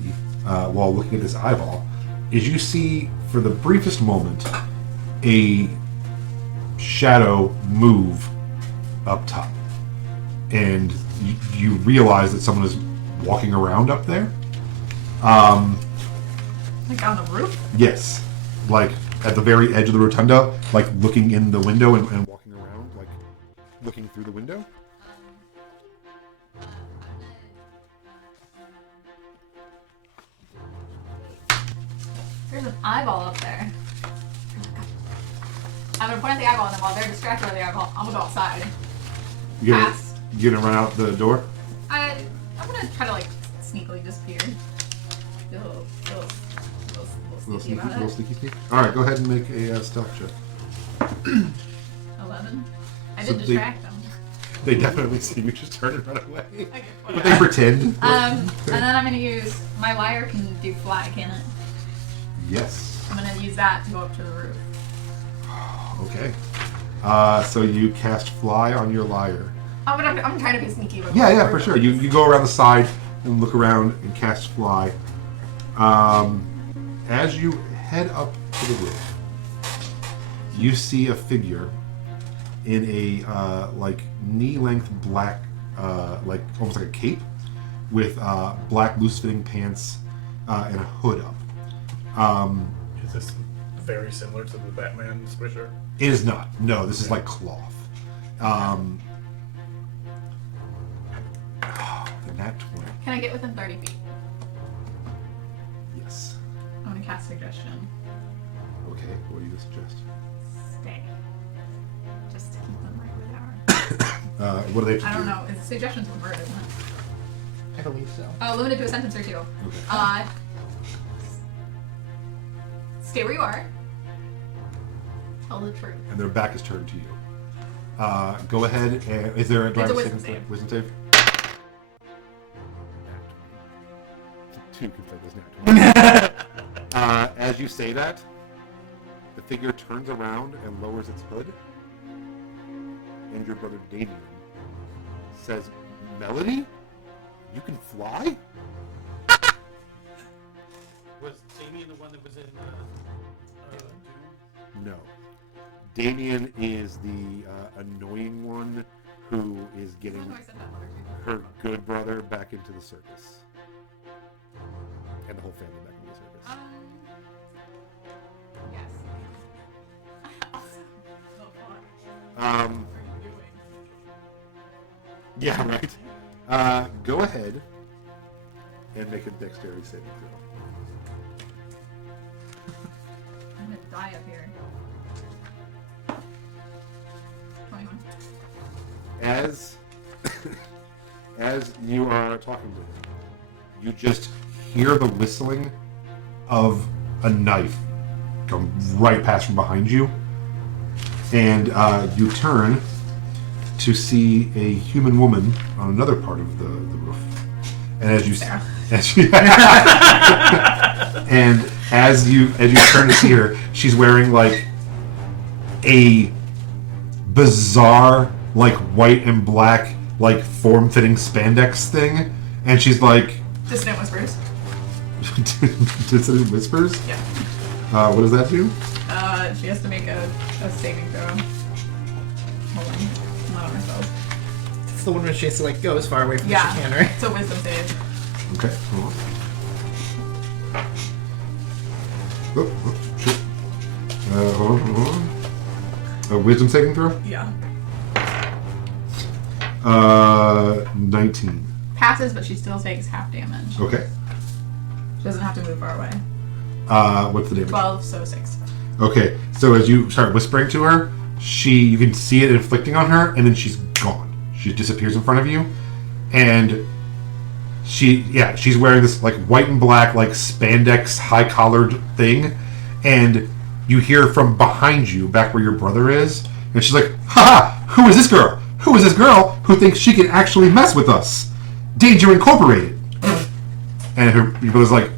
while looking at this eyeball is you see, for the briefest moment, a shadow move up top. And you realize that someone is walking around up there. Like on the roof? Yes. Like at the very edge of the rotunda, like looking in the window and walking around, like looking through the window. There's an eyeball up there. I'm gonna point at the eyeball, and then while they're distracted by the eyeball, I'm gonna go outside. You gonna, Past. you gonna run out the door? I'm gonna try to like sneakily disappear. Be a little sneaky about Little it. sneaky. Alright, go ahead and make a stealth check. 11. I So did distract them. They definitely see you just turn and run away. Okay, But whatever. they pretend. And then I'm gonna use my lyre can do fly, can it? Yes. I'm gonna use that to go up to the roof. Okay. So you cast fly on your lyre. Oh, but I'm trying to be sneaky. With Yeah, for sure. You go around the side and look around and cast fly. As you head up to the roof, you see a figure in a like knee-length black, like almost like a cape, with black loose-fitting pants and a hood up. Is this very similar to the Batman swisher? It is not. No, this is like cloth. The nat 20. Can I get within 30 feet? Yes. I'm gonna cast suggestion. Okay. What do you suggest? Stay. Just to keep them right where they are. What do they have to I do? don't know. Suggestion's a word, isn't it? I believe so. Limited to a sentence or two. Stay where you are. Tell the truth. And their back is turned to you. Go ahead. And, is there a driver wisdom saving save. Wisdom save? 2 can play this now. As you say that, the figure turns around and lowers its hood. And your brother Damien says, Melody? You can fly? Was Damien the one that was in Doom? No. Damien is the annoying one who is getting I said that one or two. her good brother back into the circus. And the whole family back into the circus. Yes. Yeah, right. Go ahead and make a dexterity saving throw. I'm gonna die up here. 21. As you are talking to him, you just hear the whistling of a knife come right past from behind you, and you turn to see a human woman on another part of the roof. And as you turn to see her, she's wearing like a bizarre, like white and black, like form-fitting spandex thing, and she's like, Dissonant whispers. Dissonant whispers. Yeah. What does that do? She has to make a saving throw. Hold on. I'm not on herself. It's the one where she has to like go as far away from Yeah. as she can, right? It's a wisdom save. Okay, hold on. Oh, shit. Hold on. A wisdom saving throw? Yeah. 19. Passes, but she still takes half damage. Okay. She doesn't have to move far away. What's the damage? 12, so 6. Okay, so as you start whispering to her, you can see it inflicting on her, and then she's gone. She disappears in front of you, and she's wearing this like white and black like spandex high collared thing, and you hear from behind you, back where your brother is, and she's like, "Ha! Who is this girl? Who is this girl who thinks she can actually mess with us? Danger Incorporated." And your brother's like,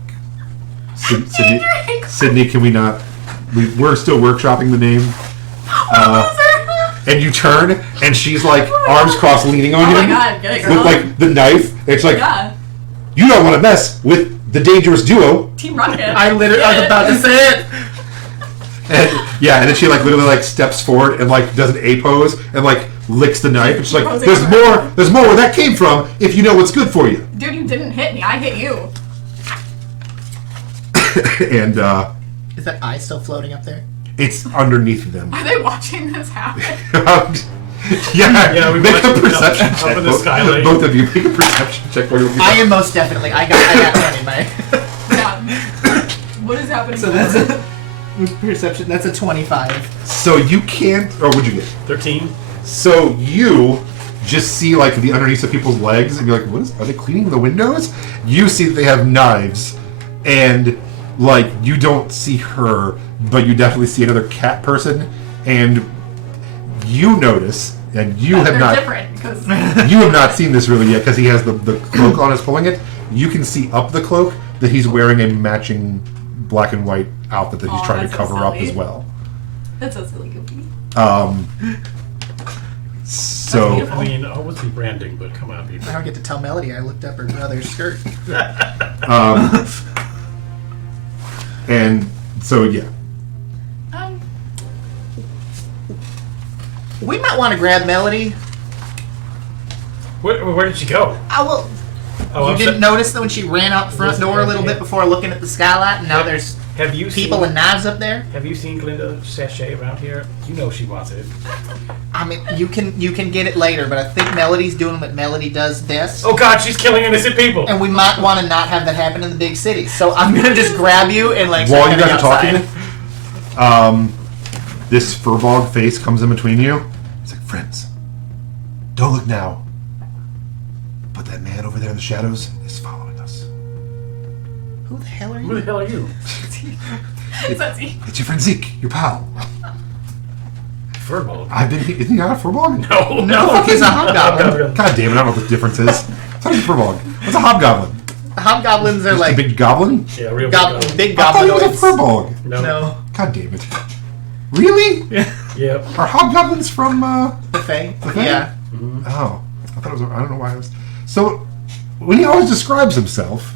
Sydney, can we not? We're still workshopping the name. And you turn, and she's like arms crossed, leaning on Oh him my god, get it, girl. with like the knife. And it's like, Yeah. you don't want to mess with the dangerous duo. Team Rocket. I was about to say it. And yeah, and then she like literally like steps forward and like does an A pose and like licks the knife. And she's like, Posing there's for more where that came from if you know what's good for you. Dude, you didn't hit me. I hit you. And Is that eye still floating up there? it's underneath them. Are they watching this happen? Yeah, we make watched a it perception up check. in the skylight. Both of you make a perception check. I am most definitely. I got 20 in my. Yeah. What is happening? So that's a perception. That's a 25. So you can't. Or what'd you get? 13. So you just see like the underneath of people's legs, and you're like, are they cleaning the windows? You see that they have knives, and like you don't see her, but you definitely see another cat person, and you notice, and you have They're not. different because You have not seen this really yet because he has the cloak on, is pulling it. You can see up the cloak that he's wearing a matching black and white outfit that he's Aw, trying to that's so cover up silly. as well. that's so silly, goofy. So beautiful. I mean, I wasn't branding, but come on, people. I don't get to tell Melody I looked up her brother's skirt. and so yeah. We might want to grab Melody. Where did she go? Oh, Oh, you I'm didn't so- notice that when she ran out the front door a little bit before looking at the skylight, and now there's Have you people seen, and knives up there? Have you seen Glinda Sachet around here? You know she wants it. I mean, you can get it later, but I think Melody's doing what Melody does best. Oh God, she's killing innocent people. And we might want to not have that happen in the big city. So I'm gonna just grab you and like. While start you guys are heading talking, this furball face comes in between you. It's like, friends, don't look now, but the That man over there in the shadows is following us. Who the hell are Who the you? hell are you? Sudsy. It's your friend Zeke, your pal. Furball. Isn't he not a Furbog? No. No, he's a hobgoblin. God damn it, I don't know what the difference is. It's not a Furbog. What's a hobgoblin? Hobgoblins are Just like a big goblin? Yeah, real big I thought he was a goblinoids. Furbog. No, God damn it. Really? Yep. Are hobgoblins from, the Fae. The Fae? Yeah. Oh. I thought it was, I don't know why I was... So, when he always describes himself,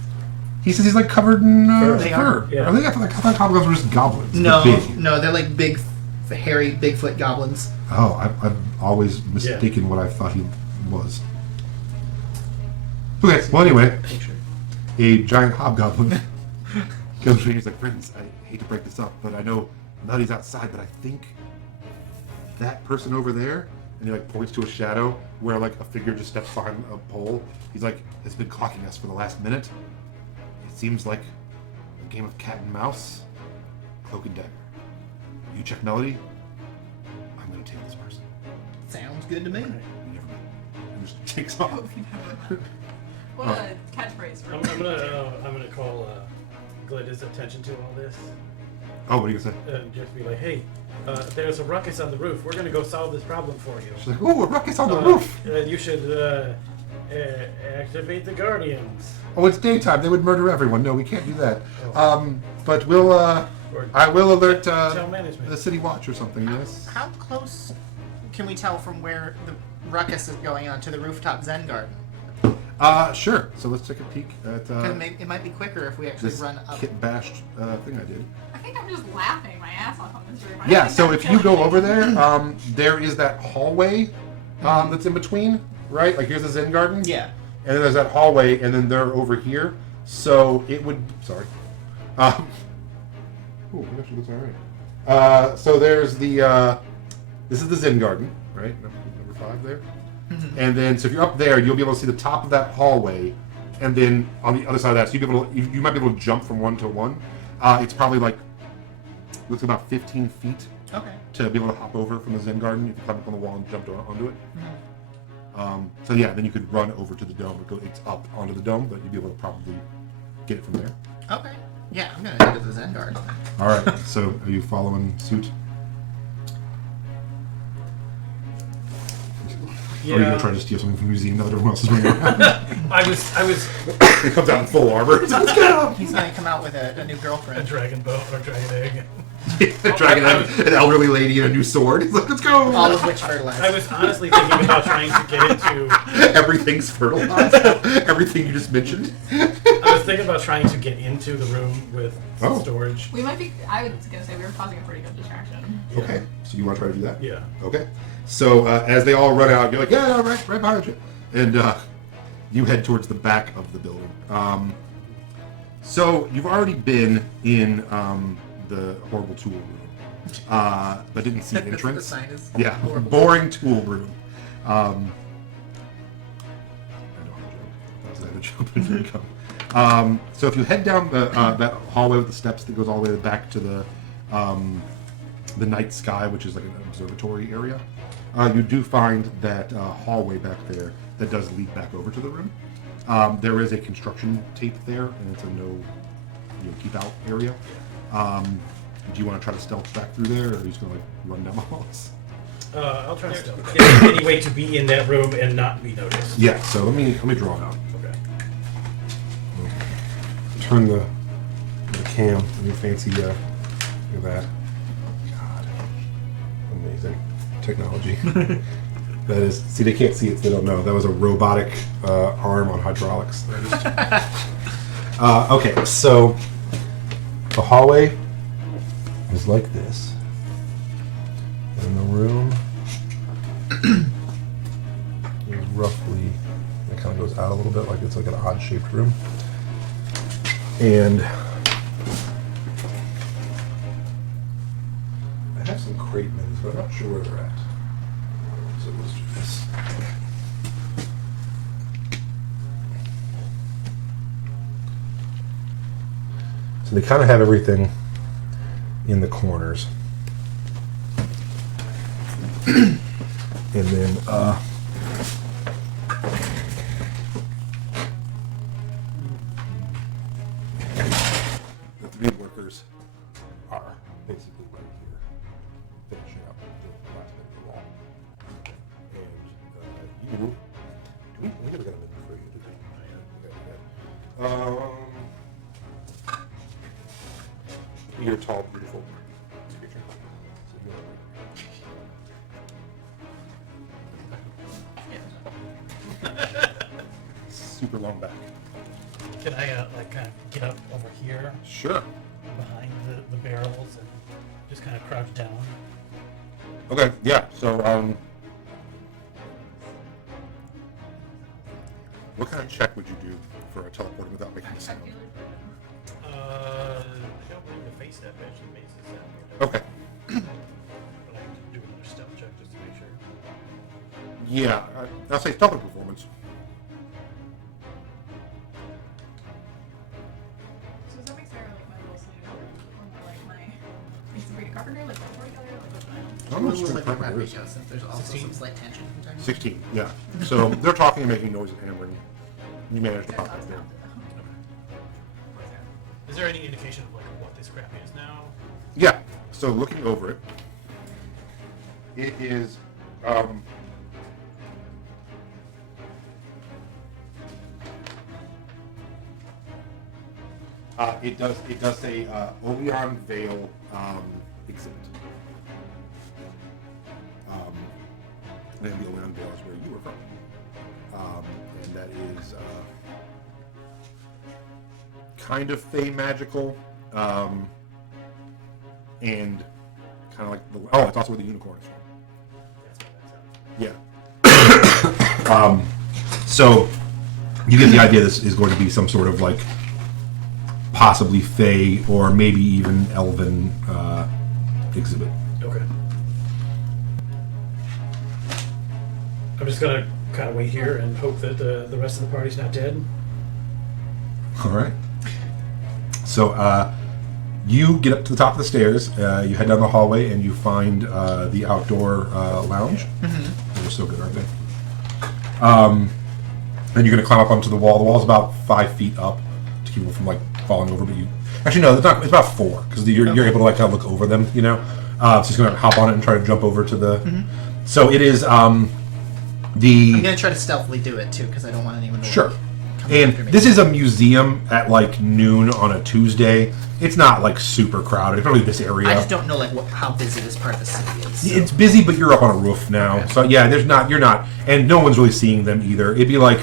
he says he's like covered in Fur. They fur. are, yeah. I thought hobgoblins were just goblins. No, They're big. no, they're like big, hairy Bigfoot goblins. Oh, I've always mistaken what I thought he was. Okay, well anyway, a giant hobgoblin comes to me. He's like, friends, I hate to break this up, but I know Nutty's outside, but I think that person over there, and he like points to a shadow where like a figure just steps behind a pole. He's like, has been clocking us for the last minute. It seems like a game of cat and mouse, cloak and dagger. You check Melody, I'm gonna take this person. Sounds good to me. We never met. And just takes off. What a catchphrase for I'm gonna call Gladys attention to all this Oh, what are you gonna say? and just be like, hey, there's a ruckus on the roof. We're gonna go solve this problem for you. She's like, oh, a ruckus on the roof. You should activate the guardians. Oh, it's daytime. They would murder everyone. No, we can't do that. Oh. But we'll, I will alert Tell management. the city watch or something, yes? How close can we tell from where the ruckus is going on to the rooftop Zen garden? Sure. So let's take a peek at Because it might be quicker if we actually this run up. kit bashed thing I did. I think I'm just laughing my ass off on this room. I Yeah, don't so think if I'm you go killing over there, anything. there is that hallway that's in between, right? Like here's the Zen garden. Yeah. And then there's that hallway, and then they're over here. So it would. Sorry. Oh, it actually looks all right. So there's the. This is the Zen garden, right? Number 5 there. And then, so if you're up there, you'll be able to see the top of that hallway, and then on the other side of that, so you might be able to jump from one to one. It's probably like looks about 15 feet Okay. to be able to hop over from the Zen garden if you climb up on the wall and jump onto it. So yeah, then you could run over to the dome. It's up onto the dome, but you'd be able to probably get it from there. Okay. Yeah, I'm gonna head to the Zen garden. All right. So are you following suit? Or are you gonna try to steal something from the museum now that everyone else is running around? I was It comes out in full armor. Let's go. He's gonna come out with a new a girlfriend. dragon boat or dragon egg. Dragging an elderly lady and a new sword. He's like, let's go. All of which fertilize. I was honestly thinking about trying to get into. Everything's fertilized. Everything you just mentioned. I was thinking about trying to get into the room with Oh. storage. We might be. I was gonna say we were causing a pretty good distraction. Yeah. Okay. So you want to try to do that? Yeah. Okay. So as they all run out, you're like, yeah, right behind you. And you head towards the back of the building. So you've already been in the horrible tool room, but didn't see an The entrance. sign is Yeah, horrible. boring tool room. I know I'm a joke. That was the other joke. So if you head down the that hallway with the steps that goes all the way back to the night sky, which is like an observatory area, you do find that hallway back there that does lead back over to the room. There is a construction tape there, and it's a no keep out area. Do you want to try to stealth back through there, or are you just going to like run down the halls? I'll try to stealth. Is there any way to be in that room and not be noticed? Yeah. So let me draw it out. Okay. Turn the cam. New fancy. Look at that. God, amazing technology. That is. See, they can't see it. So they don't know. That was a robotic arm on hydraulics. Okay, so the hallway is like this, and the room is roughly. It kind of goes out a little bit, like it's like an odd-shaped room. And I have some crate menus, but I'm not sure where they're at. So let's do this. So they kind of have everything in the corners. And then reed workers are basically right here, finishing up the last bit of the wall. And we never got a minute for you, did we? You're tall, beautiful creature. So super long back. Can I like kind of get up over here Sure. behind the barrels and just kind of crouch down? Okay, yeah, so, what kind of check would you do for a teleporting without making a sound? I don't believe the face step actually makes it sound. Okay. But I can do another stealth check just to make sure. Yeah, I'll say stealth performance. So does that make Sarah like my little slave or more like my Sabrina Carpenter, like my storyteller, like what's my I A don't know little what like Sabrina my Carpenter is. Rodrigo, since there's also 16. some slight tension from time to time. 16, yeah. So they're talking and making noise and hammering. You manage to pop up there. Is there any indication of like what this crap is now? Yeah, so looking over it, it is, it does say, Oleon Vale, exhibit. And the Oleon Vale is where you were from. And that is, kind of fey magical, and kind of like the it's also where the unicorn is from. Yeah. So you get the idea this is going to be some sort of like possibly fey or maybe even elven exhibit. Okay. I'm just gonna kind of wait here and hope that the rest of the party's not dead. All right. So you get up to the top of the stairs. You head down the hallway and you find the outdoor lounge. They're so good, aren't they? Then you're going to climb up onto the wall. The wall's about 5 feet up to keep them from like falling over. But you actually no, it's not. It's about 4 because you're able to like kind of look over them. You know, so he's going to hop on it and try to jump over to the. So it is I'm gonna try to stealthily do it too, because I don't want anyone to Sure. come And after me. this is a museum at like noon on a Tuesday. It's not like super crowded. It's probably this area. I just don't know like how busy this part of the city is. So. It's busy, but you're up on a roof now. Okay. So yeah, you're not, and no one's really seeing them either. It'd be like,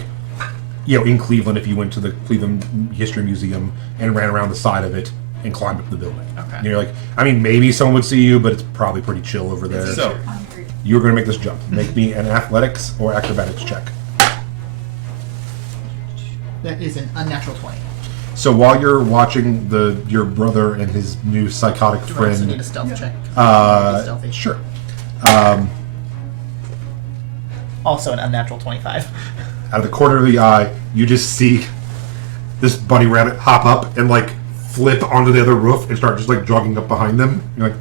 you know, in Cleveland if you went to the Cleveland History Museum and ran around the side of it and climbed up the building. Okay. And you're like, I mean, maybe someone would see you, but it's probably pretty chill over there. So You're going to make this jump. Make me an athletics or acrobatics check. that is an unnatural 20. So while you're watching your brother and his new psychotic Do I also need a friend, stealth check? Stealthy. sure. Also an unnatural 25. Out of the corner of the eye, you just see this bunny rabbit hop up and like flip onto the other roof and start just like jogging up behind them. You're like,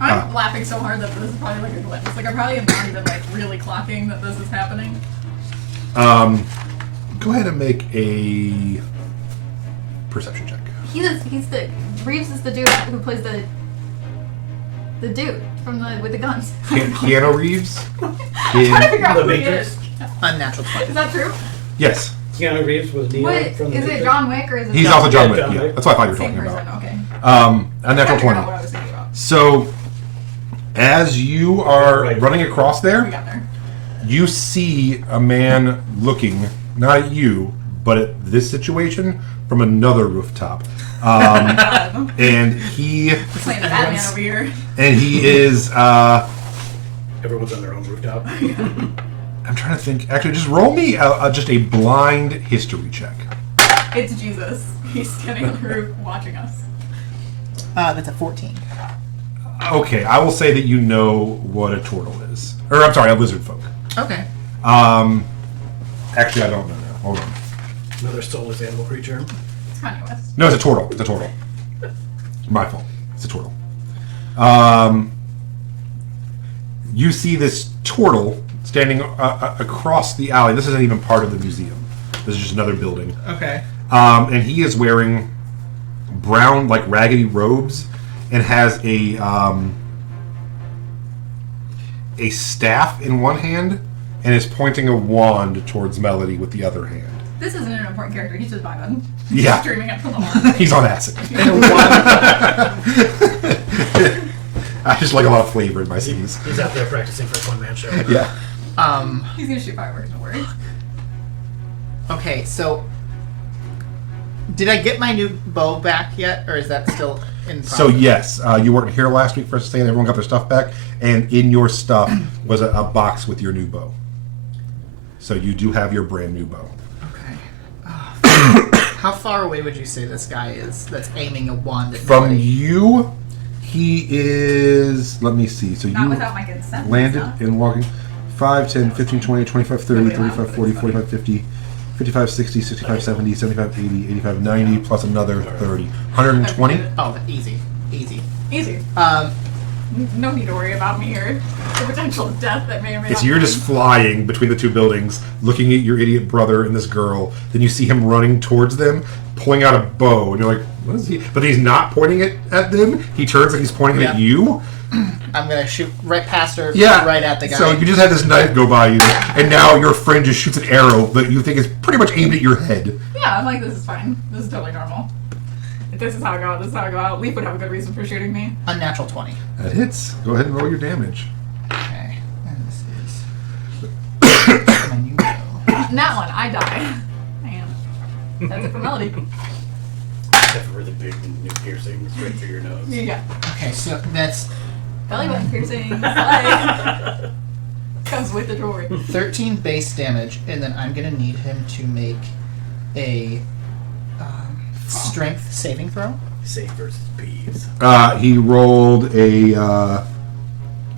I'm laughing so hard that this is probably like a glimpse. Like I probably am not even like really clocking that this is happening. go ahead and make a perception check. He's the Reeves is the dude who plays the dude from the with the guns. Keanu Reeves. I'm trying to figure out The who he Matrix? is. Unnatural 20. Is that true? Yes, Keanu Reeves was Neo What from the is it? Matrix? John Wick or is it? he's John also John Yeah, Wick. John Yeah, Wick. that's what I thought you were Same talking person. about. Okay. A natural Trying to figure 20. out what I was thinking about. So, as you are Right. running across We there, got there. you see a man looking not at you, but at this situation from another rooftop. And he Playing the Batman over here. is. Everyone's on their own rooftop. I'm trying to think. Actually, just roll me just a blind history check. It's Jesus. He's standing on the roof watching us. That's a 14. Okay, I will say that you know what a turtle is, or I'm sorry, a lizard folk. Okay. Actually, I don't know now. Hold on. Another soulless animal creature. It's Kanye West. No, it's a turtle. It's a turtle. My fault. It's a turtle. You see this turtle standing across the alley. This isn't even part of the museum. This is just another building. Okay. And he is wearing brown, like raggedy robes, and has a staff in one hand, and is pointing a wand towards Melody with the other hand. This isn't an important character. He's just vibing. Yeah. He's dreaming up from the wall. He's on acid. I just like a lot of flavor in my scenes. He's out there practicing for a one-man show. Yeah. He's gonna shoot fireworks. Don't worry. Okay, so did I get my new bow back yet, or is that still in So process? yes, you weren't here last week for us to say that everyone got their stuff back, and in your stuff was a box with your new bow. So you do have your brand new bow. Okay. How far away would you say this guy is that's aiming a wand at From Melody? you, he is. Let me see. So Not you without my consent. landed Huh? and walking 5, 10, 15, 20, 25, 30, Nobody 35, laughed, 40, but it's 45, 50, 55, 60, 65, 70, 75, 80, 85, 90, plus another 30. 120? Oh, easy. Easy. Easy. Um, No need to worry about me here. The potential death that may or may It's not. you're just happen. flying between the two buildings, looking at your idiot brother and this girl. Then you see him running towards them, pulling out a bow, and you're like, "What is he?" But he's not pointing it at them. He turns and he's pointing it at Yeah. you. I'm gonna shoot right past her, Yeah, right at the guy. So you just had this knife go by you, and now your friend just shoots an arrow that you think is pretty much aimed at your head. Yeah, I'm like, this is fine. This is totally normal. If this is how I go out, this is how I go out. Leaf would have a good reason for shooting me. Unnatural 20. That hits. Go ahead and roll your damage. Okay. And this is my new bow. That one, I die. I am. That's it for Melody. Except for really big new piercings right through your nose. Yeah. Okay, so that's Belly button piercing. Like, comes with the jewelry. 13 base damage, and then I'm gonna need him to make a strength saving throw. Safe versus bees. He rolled a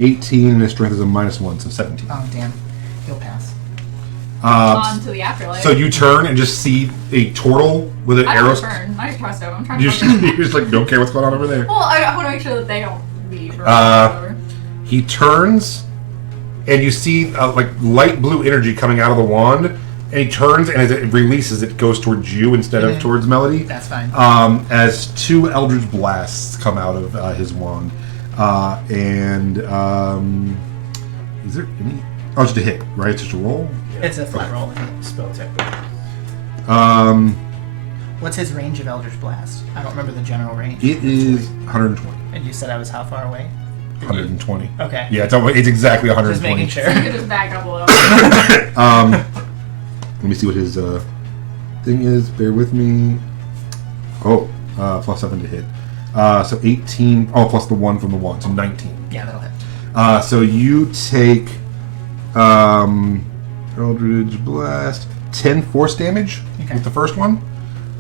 18, and his strength is a -1, so 17. Oh damn, he'll pass. On to the afterlife. So you turn and just see a turtle with an I arrow. don't burn. I just trust him. I'm trying to You focus. just, you're just like, don't care what's going on over there. Well, I want to make sure that they don't leave or Uh, whatever. He turns, and you see like light blue energy coming out of the wand. And he turns, and as it releases, it goes towards you instead of towards Melody. That's fine. As 2 Eldritch Blasts come out of his wand. Is there any? Oh, it's just a hit, right? It's just a roll. It's a flat roll. Spell tech. What's his range of Eldritch Blast? I don't remember the general range. It is 120. And you said I was how far away? 120. Okay. Yeah, it's exactly 120. Just making sure. You could just back up a little. Let me see what his thing is. Bear with me. Oh, +7 to hit. So 18. Oh, plus the 1 from the wand, so 19. Yeah, that'll hit. So you take Eldritch Blast, 10 force damage Okay. with the first one,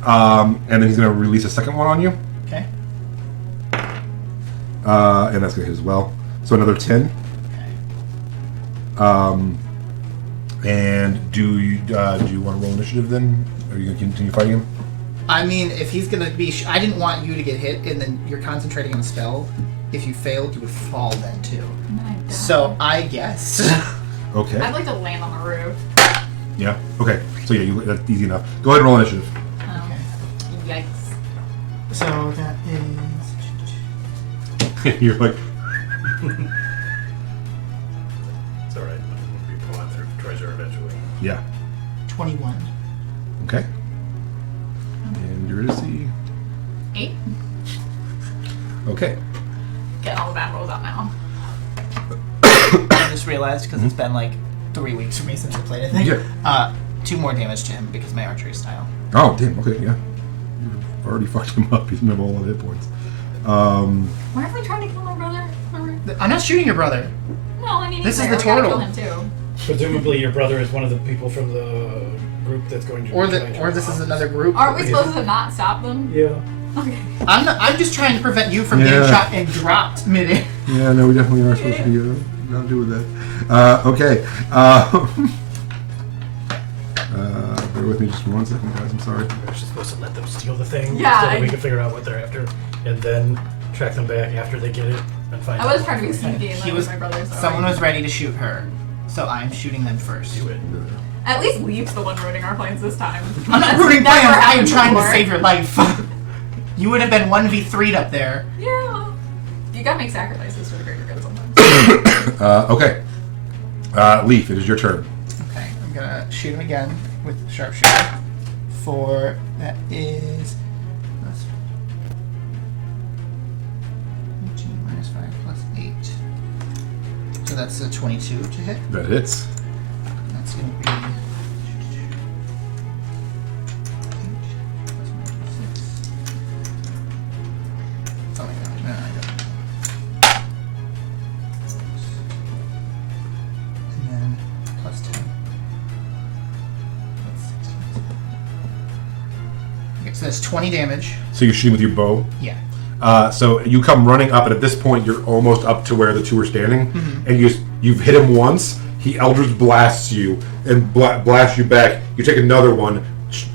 and then he's going to release a second one on you, Okay. and that's going to hit as well. So another 10. And do you want to roll initiative then? Are you going to continue fighting him? I mean, if he's gonna be, I didn't want you to get hit, and then you're concentrating on the spell. If you failed, you would fall then too. So I guess. Okay. I'd like to land on the roof. Yeah. Okay. So yeah, that's easy enough. Go ahead and roll initiative. Yikes. So that is. You're like, It's alright. We'll be pulling through treasure eventually. yeah. 21. Okay. And Eurydice. 8. Okay. Getting all the bad rolls out now. I just realized because it's been like 3 weeks for me since I played. I think. Yeah. 2 more damage to him because of my archery style. Oh, damn. Okay, yeah. You've already fucked him up. He's never all of hit points. Why are we trying to kill my brother? I'm not shooting your brother. No, I mean, This he's is there. the We gotta turtle. kill him too. Presumably your brother is one of the people from the group that's going to Or be trying to this is rob. another group. Aren't we supposed to not stop them? Yeah. Okay. I'm just trying to prevent you from Yeah. getting shot and dropped mid-air. Yeah, no, we definitely are supposed to be not do with that. Okay. Bear with me just 1 second, guys. I'm sorry. We're just supposed to let them steal the thing Yeah, so that we I- can figure out what they're after and then track them back after they get it and find I out. was trying to be sneaky and He let was- my brother. So Someone was ready to shoot her, so I'm shooting them first. Do it. At least Leaf's the one ruining our plans this time. I'm not That's rooting never plans. I am happened trying to before. save your life. You would have been 1v3'd up there. Yeah. You gotta make sacrifices for the greater good sometimes. Okay. Leaf, it is your turn. Okay, I'm gonna shoot him again with sharpshooter. That is. That's 18 minus 5 plus 8. So that's a 22 to hit. That hits. That's gonna be. 8 plus 6. Oh my god, no, I don't. And then plus 10. That's 16. Okay, so that's 20 damage. So you're shooting with your bow. Yeah. So you come running up, and at this point, you're almost up to where the two are standing, and you've hit him once. He Eldritch blasts you and blasts you back. You take another one.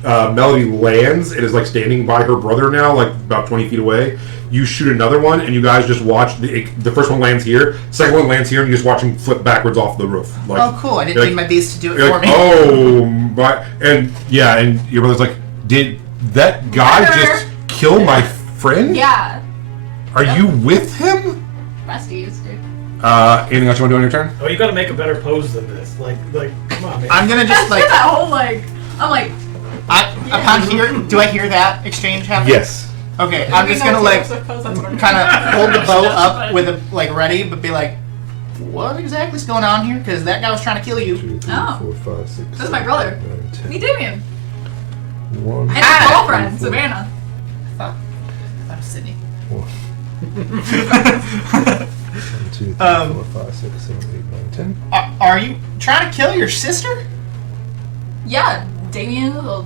Melody lands and is like standing by her brother now, like about 20 feet away. You shoot another one, and you guys just watch. The first one lands here, second one lands here, and you just watch him flip backwards off the roof. Like, Oh, cool. I didn't you're need my beast to do it you're for like, me. oh, my. And yeah, and your brother's like, did that guy Brother. just kill my friend? Yeah. Are you with him? Besties, dude. Anything else you want to do on your turn? Oh, you gotta make a better pose than this. Like, come on, man. I'm gonna just like. that whole like, I'm like, Upon hear, do I hear that exchange happen? Yes. Okay, I'm just gonna like kind of hold the bow up with it like ready, but be like, what exactly is going on here? Because that guy was trying to kill you. 2, 3, Oh. 4, 5, 6, This is my brother. 9, 10, me Damien. 1, And his girlfriend, Savannah. Fuck. That was Sydney. 1, 2, 3, 4, 5, 6, 7, 8, 9, 10. Are you trying to kill your sister? Yeah, Damien, little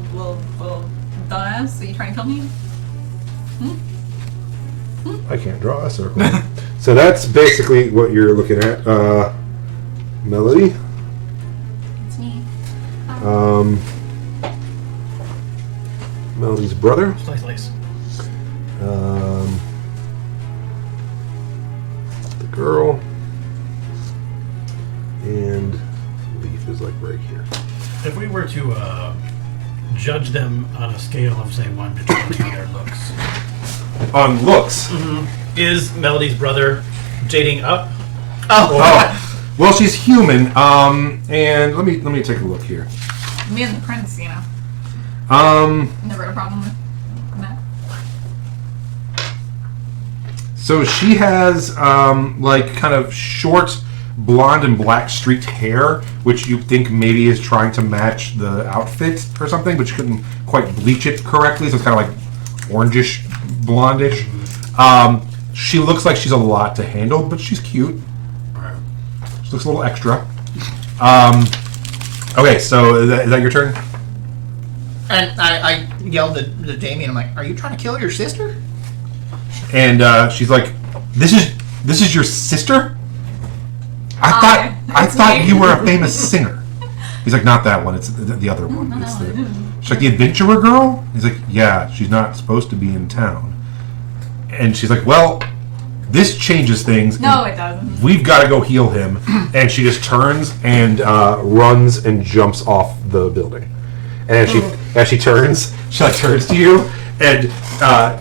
dumbass. Are you trying to kill me? I can't draw a circle. So that's basically what you're looking at. Melody. It's me. Melody's brother. Slice. The girl. And Leaf is like right here. If we were to judge them on a scale of, say, 1 to 20 their looks, On looks. is Melody's brother jading up? Oh. Well, she's human. And let me take a look here. Me and the prince, you know. Never had a problem with that. So she has like kind of short blonde and black streaked hair, which you think maybe is trying to match the outfit or something, but she couldn't quite bleach it correctly, so it's kind of like orangish, blondish. She looks like she's a lot to handle, but she's cute. She looks a little extra. Okay, so is that your turn? And I yelled at Damien. I'm like, "Are you trying to kill your sister?" And she's like, "This is your sister? I thought me. you were a famous singer." He's like, "Not that one. It's the other one. It's she's like, the adventurer girl." He's like, "Yeah, she's not supposed to be in town." And she's like, "Well, this changes things. No, it doesn't. We've got to go heal him." And she just turns and runs and jumps off the building. And as she turns, she like turns to you, and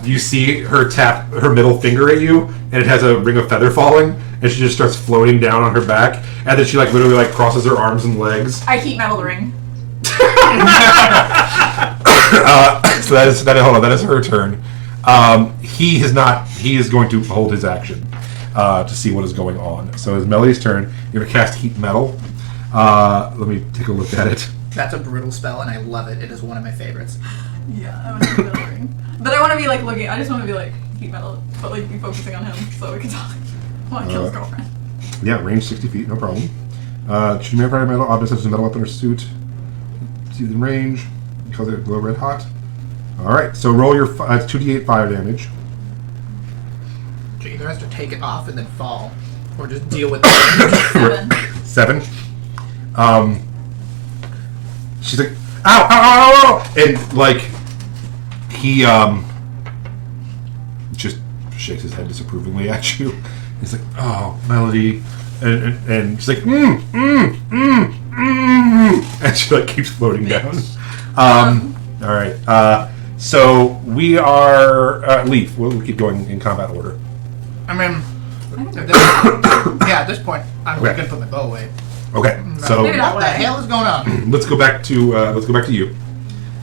you see her tap her middle finger at you, and it has a ring of feather falling, and she just starts floating down on her back, and then she like literally like crosses her arms and legs. I keep metal the ring. So that is her turn. He is going to hold his action to see what is going on. So it's Melody's turn. You're gonna cast Heat Metal. Let me take a look at it. That's a brutal spell, and I love it. It is one of my favorites. Yeah, I want to keep metal the ring. But I want to be like looking. I just want to be like keep metal, but like be focusing on him so we can talk. I want to kill his girlfriend. Yeah, range 60 feet, no problem. Should you metal objects such as a metal weapon or suit? See in range. Because they glow red hot. Alright, so roll your 2d8 fire damage. So you either have to take it off and then fall, or just deal with it. 7. 7. She's like, ow, ow, ow, ow, ow! And like, he just shakes his head disapprovingly at you. He's like, oh, Melody. And she's like, and she like keeps floating down. All right. So we are Leaf. We'll keep going in combat order. I mean, at this point, I'm Okay. gonna put my bow away. Okay. So Maybe not. What the hell is going on? let's go back to you.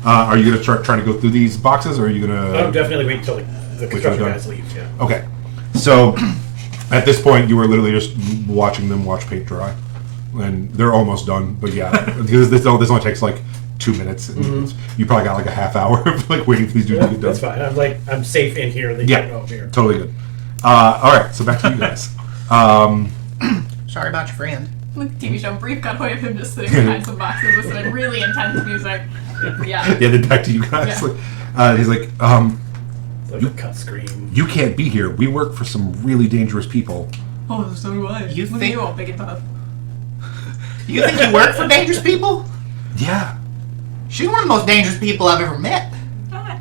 Are you gonna try to go through these boxes, or are you gonna? Oh, definitely wait until the construction done? guys leave. Yeah. Okay. So at this point, you were literally just watching them watch paint dry, and they're almost done. But yeah, because this only takes like 2 minutes, and you probably got like a half hour of like waiting for these dudes to get done. That's fine. I'm safe in here. They Yeah, don't know I'm here. totally good. All right, so back to you guys. Sorry about your friend. Like TV show brief cutaway of him just sitting behind some boxes listening really intense music. Yeah. Yeah, then back to you guys. Yeah. Like, he's like, It's like a cut screen. you can't be here. We work for some really dangerous people. Oh, so do I. You Look think- at you all big and tough. You think you work for dangerous people? Yeah. She's one of the most dangerous people I've ever met. Ah.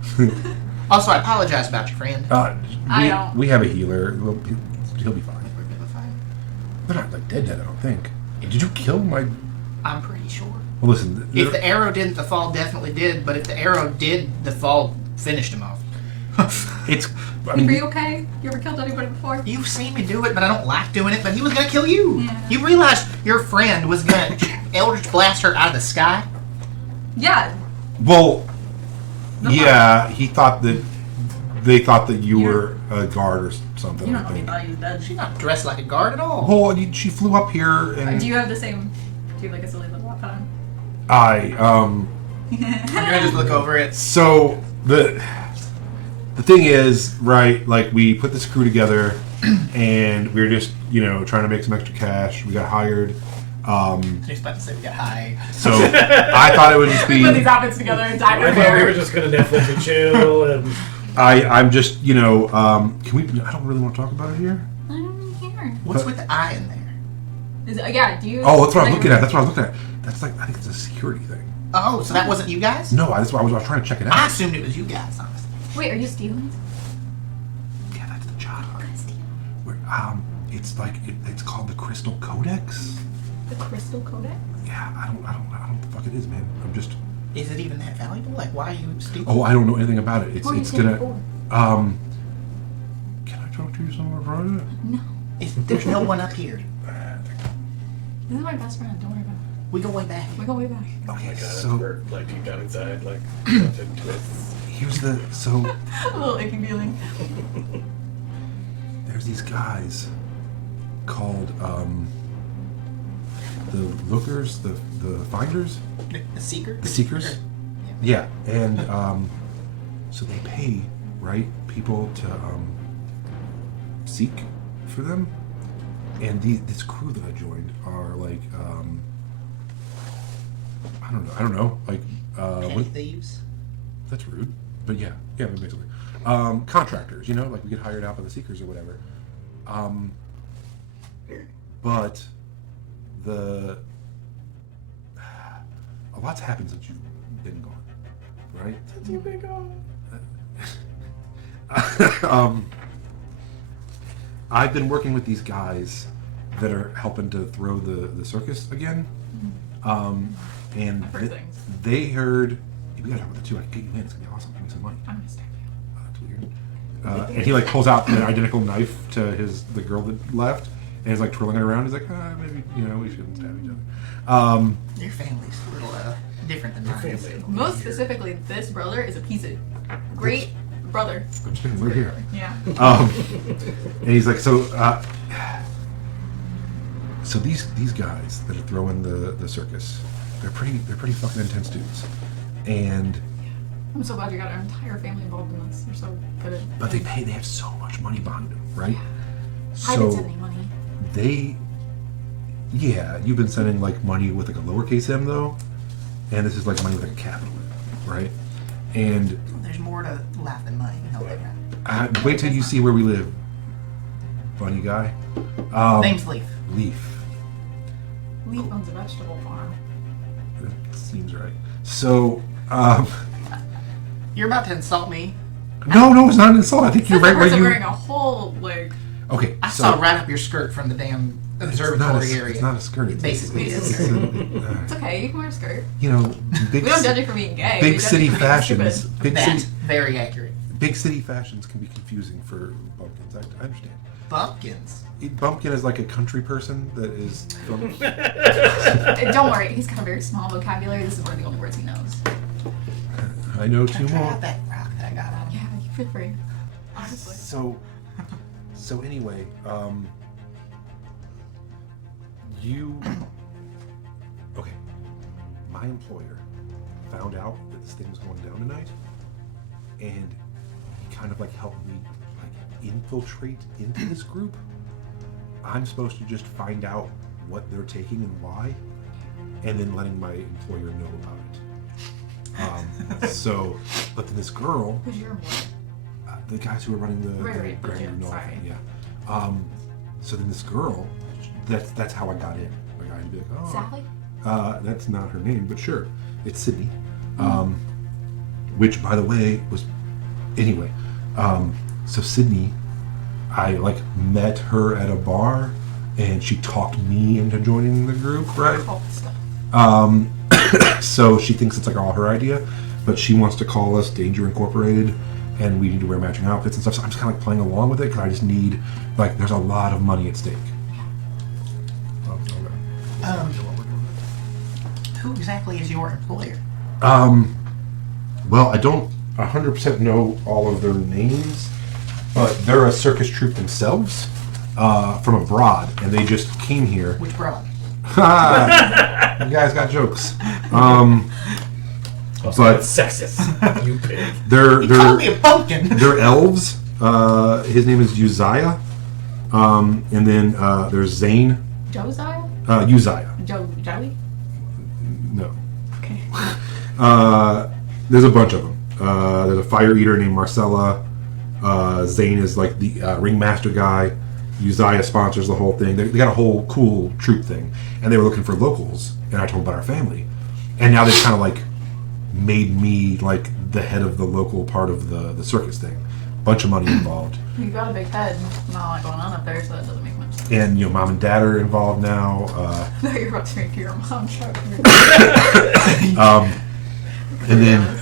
Also, I apologize about your friend. I don't. We have a healer. He'll be fine. They're not like dead, I don't think. Did you kill my? I'm pretty sure. Well, listen. If the arrow didn't, the fall definitely did. But if the arrow did, the fall finished him off. It's. I Are mean, you okay? You ever killed anybody before? You've seen me do it, but I don't like doing it. But he was gonna kill you. Yeah. You realized your friend was gonna Eldritch blast her out of the sky? Yeah. well, No yeah. He thought that they thought that you You're- were a guard or something. You I don't know if he think. thought he was dead. She's not dressed like a guard at all. Well, she flew up here, and Do you have the same? Do you have like a silly little weapon? I I'm gonna just look over it. So the thing is, right? Like we put this crew together, and we were just trying to make some extra cash. We got hired. He's about to say we got high. So I thought it would just We put these be. outfits together and dyed I our thought we were hair. just gonna Netflix and chill and. I'm just can we? I don't really want to talk about it here. I don't care. What's with the eye in there? Is it, yeah, do you? Oh, that's what I'm like- looking at. That's what I was looking at. That's like I think it's a security thing. Oh, so that wasn't you guys? No, that's why I was trying to check it I out. assumed it was you guys, honestly. Wait, are you stealing? Yeah, that's the job. Where, it's like it's called the Crystal Codex. The Crystal Codex? Yeah, I don't know what the fuck it is, man. I'm just. Is it even that valuable? Like, why are you stealing? Oh, I don't know anything about it. It's Who are you it's stealing gonna. for? Can I talk to you some more private? No. There's no one up here. This is my best friend. Don't worry about it. We go way back. We go way back. Okay, God, so we're like deep down inside, like nothing twists. here's the A little icky feeling. there's these guys called the lookers, the finders, The seeker? the seekers. Yeah, and so they pay people to seek for them, and this crew that I joined are like I don't know like Petty what, thieves. that's rude, but yeah, basically contractors. Like we get hired out by the seekers or whatever. But a lot's happened since you've been gone, right? Since you've been gone. I've been working with these guys that are helping to throw the circus again. And I've heard things. they heard, we gotta talk about the two. I can get you in. It's gonna be awesome. Give me some money. I'm gonna stab you. That's weird. And he like pulls out an identical knife to the girl that left, and he's like twirling it around. He's like, maybe we shouldn't stab each other. Your family's a little different than mine. Family. Most specifically, this brother is a piece of great brother. We're here. Yeah. And he's like, so these guys that are throwing the circus, they're pretty fucking intense dudes, and I'm so glad you got our entire family involved in this. They're so good at. but they have so much money behind them, right? I didn't So send any money. you've been sending like money with like a lowercase m though, and this is like money with like a capital M, right? And There's more to life than money. We know that. wait till you see where we live, funny guy. Name's Leaf. Leaf. Leaf owns a vegetable farm. That seems right. So, You're about to insult me. no, it's not an insult. I think you're That's right the where person you. wearing a whole like. Okay, I so saw right up your skirt from the damn observatory area. It's not a skirt. It's Basically, it's, it's- It's okay. You can wear a skirt. you know, big, We don't judge you for being gay. we big judge city you for being fashions. stupid. Big That's city, very accurate. big city fashions can be confusing for bumpkins. I understand. Bumpkins. Bumpkin is like a country person that is. Don't worry. He's got a very small vocabulary. This is one of the only words he knows. I know Can two I try more. out that rock that I got on? Yeah, you feel free. Honestly. So anyway, okay, my employer found out that this thing was going down tonight, and he kind of like helped me like infiltrate into this group. I'm supposed to just find out what they're taking and why, and then letting my employer know about it. But then this girl, Who's your employer? the guys who were running the Right, Grand legit, Renault sorry. thing, yeah. So then this girl, that's how I got in. Like I'd be like, oh, Sally? that's not her name, but sure, it's Sydney. Which, by the way, was anyway. So Sydney, I like met her at a bar, and she talked me into joining the group, right? Cult stuff. So she thinks it's like all her idea, but she wants to call us Danger Incorporated, and we need to wear matching outfits and stuff. So I'm just kind of like playing along with it because I just need, like, there's a lot of money at stake. Who exactly is your employer? Well, I don't 100% know all of their names, but they're a circus troupe themselves from abroad, and they just came here. Which broad? You guys got jokes. But sexist. You pig. They're You called me a pumpkin. they're elves. His name is Uzziah. And then there's Zane. Josiah? Uzziah. Joey? No. Okay. There's a bunch of them. There's a fire eater named Marcella. Zane is like the ringmaster guy. Uzziah sponsors the whole thing. They got a whole cool troop thing, and they were looking for locals. And I told them about our family, and now they've kind of like made me like the head of the local part of the circus thing. Bunch of money involved, You got a big head. Not a lot going on up there, so that doesn't make much sense. and mom and dad are involved now. I thought you were about to make your mom joke. And then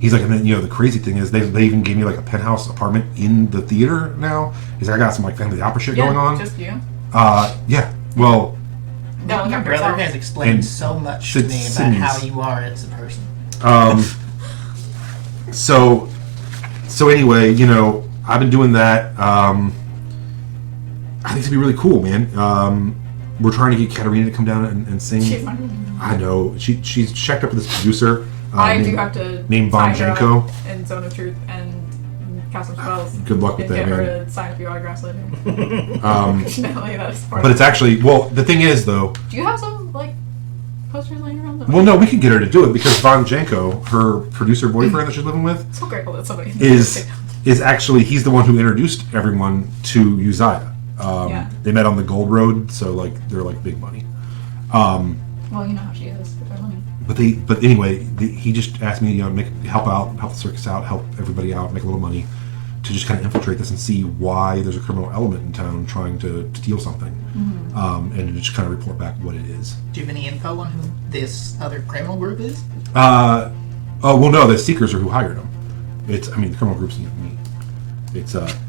he's like, and then the crazy thing is they even gave me like a penthouse apartment in the theater now. He's like, I got some like family opera shit going on. Just you. Yeah. Well, No, Your not brother yourself. has explained And so much to me about Sydney's. how you are as a person. So anyway, I've been doing that. I think it's gonna be really cool, man. We're trying to get Katarina to come down and sing. She's not. I know she's checked up with this producer. I do named- have to named tie her Bonjenko. up in Zone of Truth and cast some spells. Good luck with and that, get man. her to sign a few autographs later. Um, Fortunately, that's part but of it's actually the thing is though. Do you have some like posters laying around? Well, no, we can get her to do it because Von Janko, her producer boyfriend that she's living with, So grateful that somebody is actually he's the one who introduced everyone to Uzziah. Yeah. They met on the Gold Road, so like they're like big money. Well, you know how she is with her money. But anyway, he just asked me, help the circus out, help everybody out, make a little money, to just kind of infiltrate this and see why there's a criminal element in town trying to steal something, and to just kind of report back what it is. Do you have any info on who this other criminal group is? Oh well, no, the Seekers are who hired them. The criminal group's me.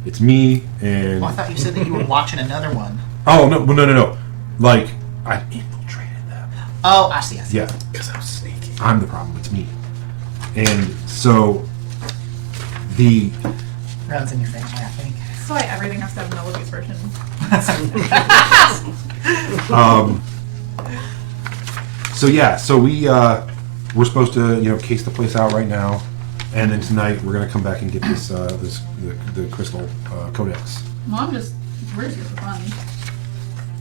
It's me and. Oh, I thought you said that you were watching another one. Oh no! Like I infiltrated them. Oh, I see. Yeah, Because I'm sneaky. I'm the problem. It's me. And so the Runs in your family, I think. That's why everything has to have Melody's version. so we're supposed to case the place out right now, and then tonight we're gonna come back and get the crystal codex. Well, we're just here for fun.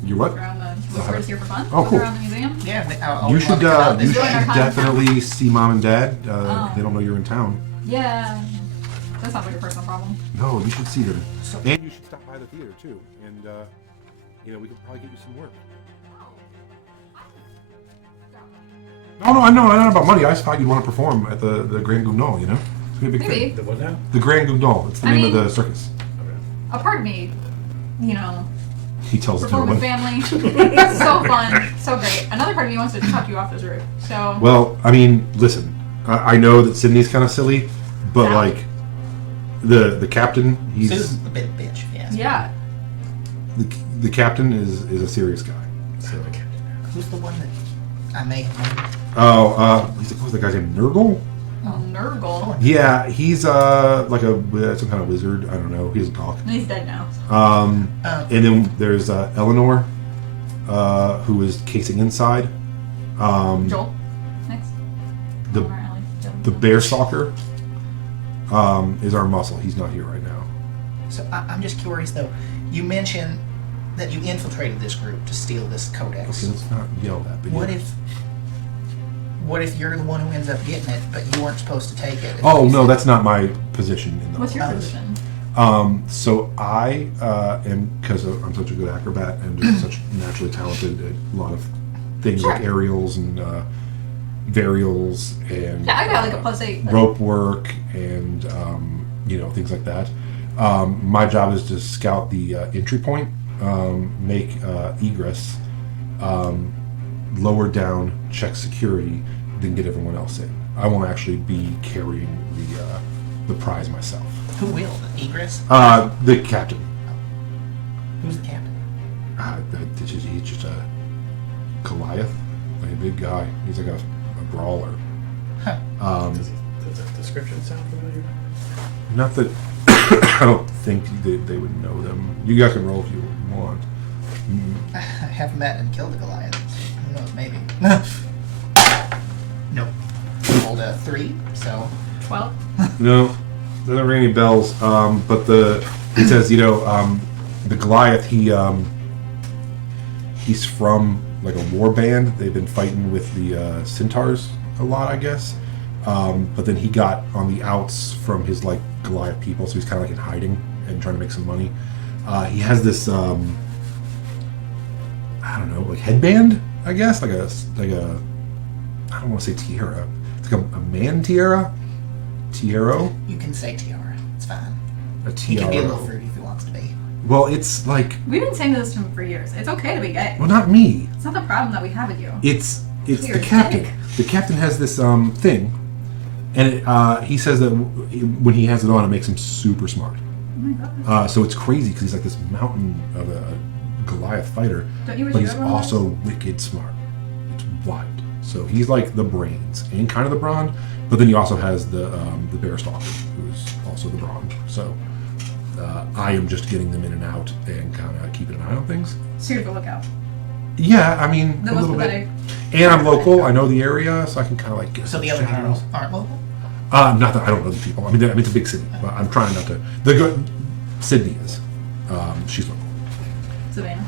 You what? We're just here for fun. Oh, Look cool. around the museum. Yeah, You should This Enjoy our time. definitely see mom and dad. Oh. They don't know you're in town. Yeah. That sounds like a personal problem. No, you should see them, and you should stop by the theater too. And we could probably get you some work. No, I know not about money. I just thought you'd want to perform at the Grand Guignol. It's gonna be a big Maybe. thing. The what now? The Grand Guignol. It's the I name of mean- the circus. A part of me, He tells no perform with one. family. So fun, so great. Another part of me wants to chuck you off this roof. So Well, I mean, listen. I know that Sydney's kind of silly, but Sal? like the captain, he's Susan's a bit of a bitch. Yes. yeah, the captain is a serious guy. So. Who's the one that I may have known? Oh, what's the guy's name? Nurgle? Nurgle. Yeah, he's like some kind of wizard. I don't know. He doesn't talk. He's dead now. And then there's Eleanor, who is casing inside. Joel. Next. The Eleanor, Ellie, Joel. the bear stalker is our muscle. He's not here right now. So I'm just curious though. You mentioned that you infiltrated this group to steal this codex. Okay, let's not yell that. But What yeah. if you're the one who ends up getting it, but you weren't supposed to take it? Oh no, that's not my position in the. What's your Oh. position? So I am, because I'm such a good acrobat and just such naturally talented at a lot of things like Sure. aerials and varials and Yeah, I got like a +8. rope work and things like that. My job is to scout the entry point, make egress, lower down, check security, then get everyone else in. I won't actually be carrying the prize myself. Who will? The egress? The captain. Who's the captain? He's just a Goliath, like a big guy. He's like a brawler. Huh. Does that description sound familiar? Not that I don't think they would know them. You guys can roll if you want. I have met and killed a Goliath. Who knows? Maybe. Nope. Rolled a 3, so 12. No, doesn't ring any bells. But he says, the Goliath. He's from like a war band. They've been fighting with the centaurs a lot, I guess. But then he got on the outs from his like Goliath people, so he's kind of like in hiding and trying to make some money. He has this I don't know, like headband, I guess, like a I don't want to say tiara. It's like a man tiara, tiaro, you can say tiara. It's fine. a He tiara. can be a little fruity if he wants to be. Well, it's like, We've been saying this to him for years. It's okay to be gay. well, not me. It's not the problem that we have with you. It's You're the captain. dick. The captain has this thing, and he says that when he has it on, it makes him super smart. Oh my god. So it's crazy because he's like this mountain of a Goliath fighter, Don't you wish but you he's had one of also wicked smart. It's wild. So he's like the brains and kind of the brawn, but then he also has the bear stalker, who's also the brawn. So I am just getting them in and out and kind of keeping an eye on things. So you're the lookout. Yeah, I mean The a most little pathetic. bit. And I'm local. I know the area, so I can kind of like get So the some other shadows. people aren't local? Not that I don't know the people. I mean, it's a big city, but I'm trying not to. Sydney is. She's local, Savannah.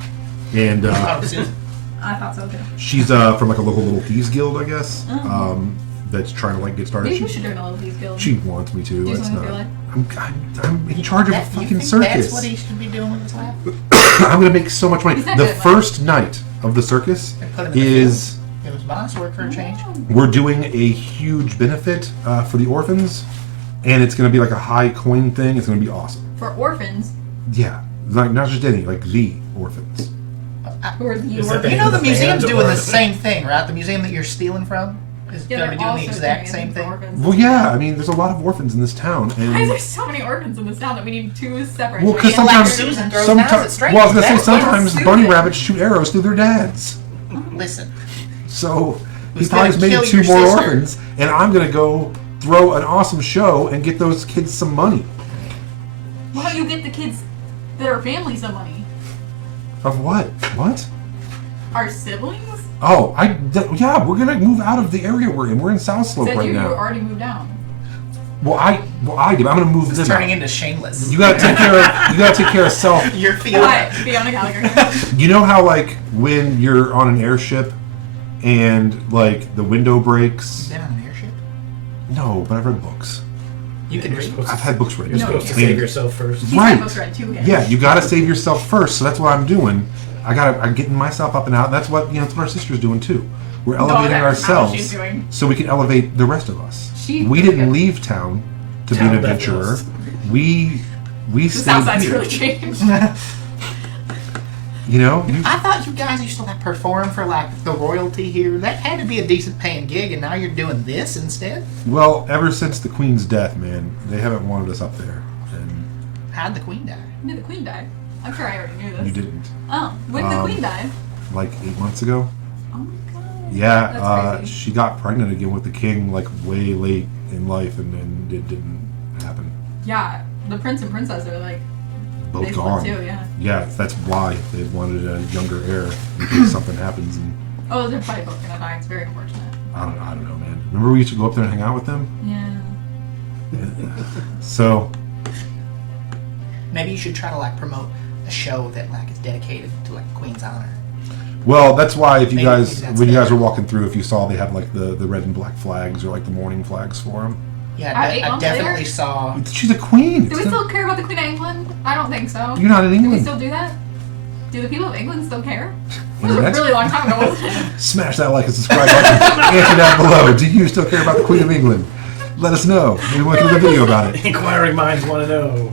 and Oh, Susan. I thought so too. she's from like a local little thieves guild, I guess. Oh. That's trying to like get started. Maybe we She, should join all of these guilds. she wants me to. Do It's something with not. your life. I'm in charge of a You fucking think circus. That's what he should be doing with his life? I'm gonna make so much money. He's not The good at first night of the circus They put him in the is. It was honest work for a change. We're doing a huge benefit for the orphans, and it's going to be like a high coin thing. It's going to be awesome. For orphans, Yeah, like not just any, like the orphans. who are the Is that You know the the museum's band doing or- the same thing, right? The museum that you're stealing from is Yeah, going to be they're doing the also exact doing same it for thing. orphans. Well, yeah, I mean, there's a lot of orphans in this town, Why is and there so many orphans in this town that we need two separate? well, because Yeah, like sometimes, Susan throws knives at strangers. well, I was gonna say That's what sometimes Susan- bunny rabbits shoot arrows through their dads. Listen, So Who's he's probably gonna made kill 2 your more sister? orphans, and I'm gonna go throw an awesome show and get those kids some money. Why don't you get the kids that are family some money? Of what? What? Our siblings? Oh, yeah, we're gonna move out of the area we're in. We're in South Slope Said right you now. already moved down. Well, I did. I'm gonna move it's them turning out. into shameless. You gotta take care of self. You're feeling What? Fiona Gallagher. You know how like when you're on an airship and like the window breaks? been on an airship? No, but I've read books. You can You're read. supposed I've to, had books read. you're No, supposed to I mean, save yourself first. He's Right. got books read too. Yeah, you gotta save yourself first. So that's what I'm doing. I'm getting myself up and out. And that's what that's what our sister's doing too. We're elevating that's not what she's ourselves doing. so we can elevate the rest of us. She- We didn't okay. leave town to be Town an left adventurer. us. We The stayed South Side's here. really changed. You know, I thought you guys used to like perform for like the royalty here. That had to be a decent paying gig, and now you're doing this instead. well, ever since the Queen's death, man, they haven't wanted us up there, and How'd the queen die? When did the queen die? I'm sure I already knew this. you didn't. Oh, when did the queen die? Like 8 months ago. Oh my god. Yeah, That's crazy. she got pregnant again with the king like way late in life, and it didn't happen. Yeah, the prince and princess are like Both they gone. split too. Yeah. Yeah, that's why they wanted a younger heir in case something happens. And Oh, they're probably both gonna die. It's very unfortunate. I don't know, man. Remember we used to go up there and hang out with them? Yeah. So Maybe you should try to like promote a show that like is dedicated to like Queen's honor. well, that's why if you Maybe guys, that's when you guys better. were walking through, if you saw they had like the red and black flags or like the mourning flags for them. Yeah, Are 8 I months definitely later? saw. She's a queen. Do we still care about the Queen of England? I don't think so. You're not in Do we England. still do that? Do the people of England still care? This was a Internet? really long time ago, wasn't it? Smash that like and subscribe button. Answer down below. Do you still care about the Queen of England? Let us know. Maybe we can do a video about it. Inquiring minds want to know.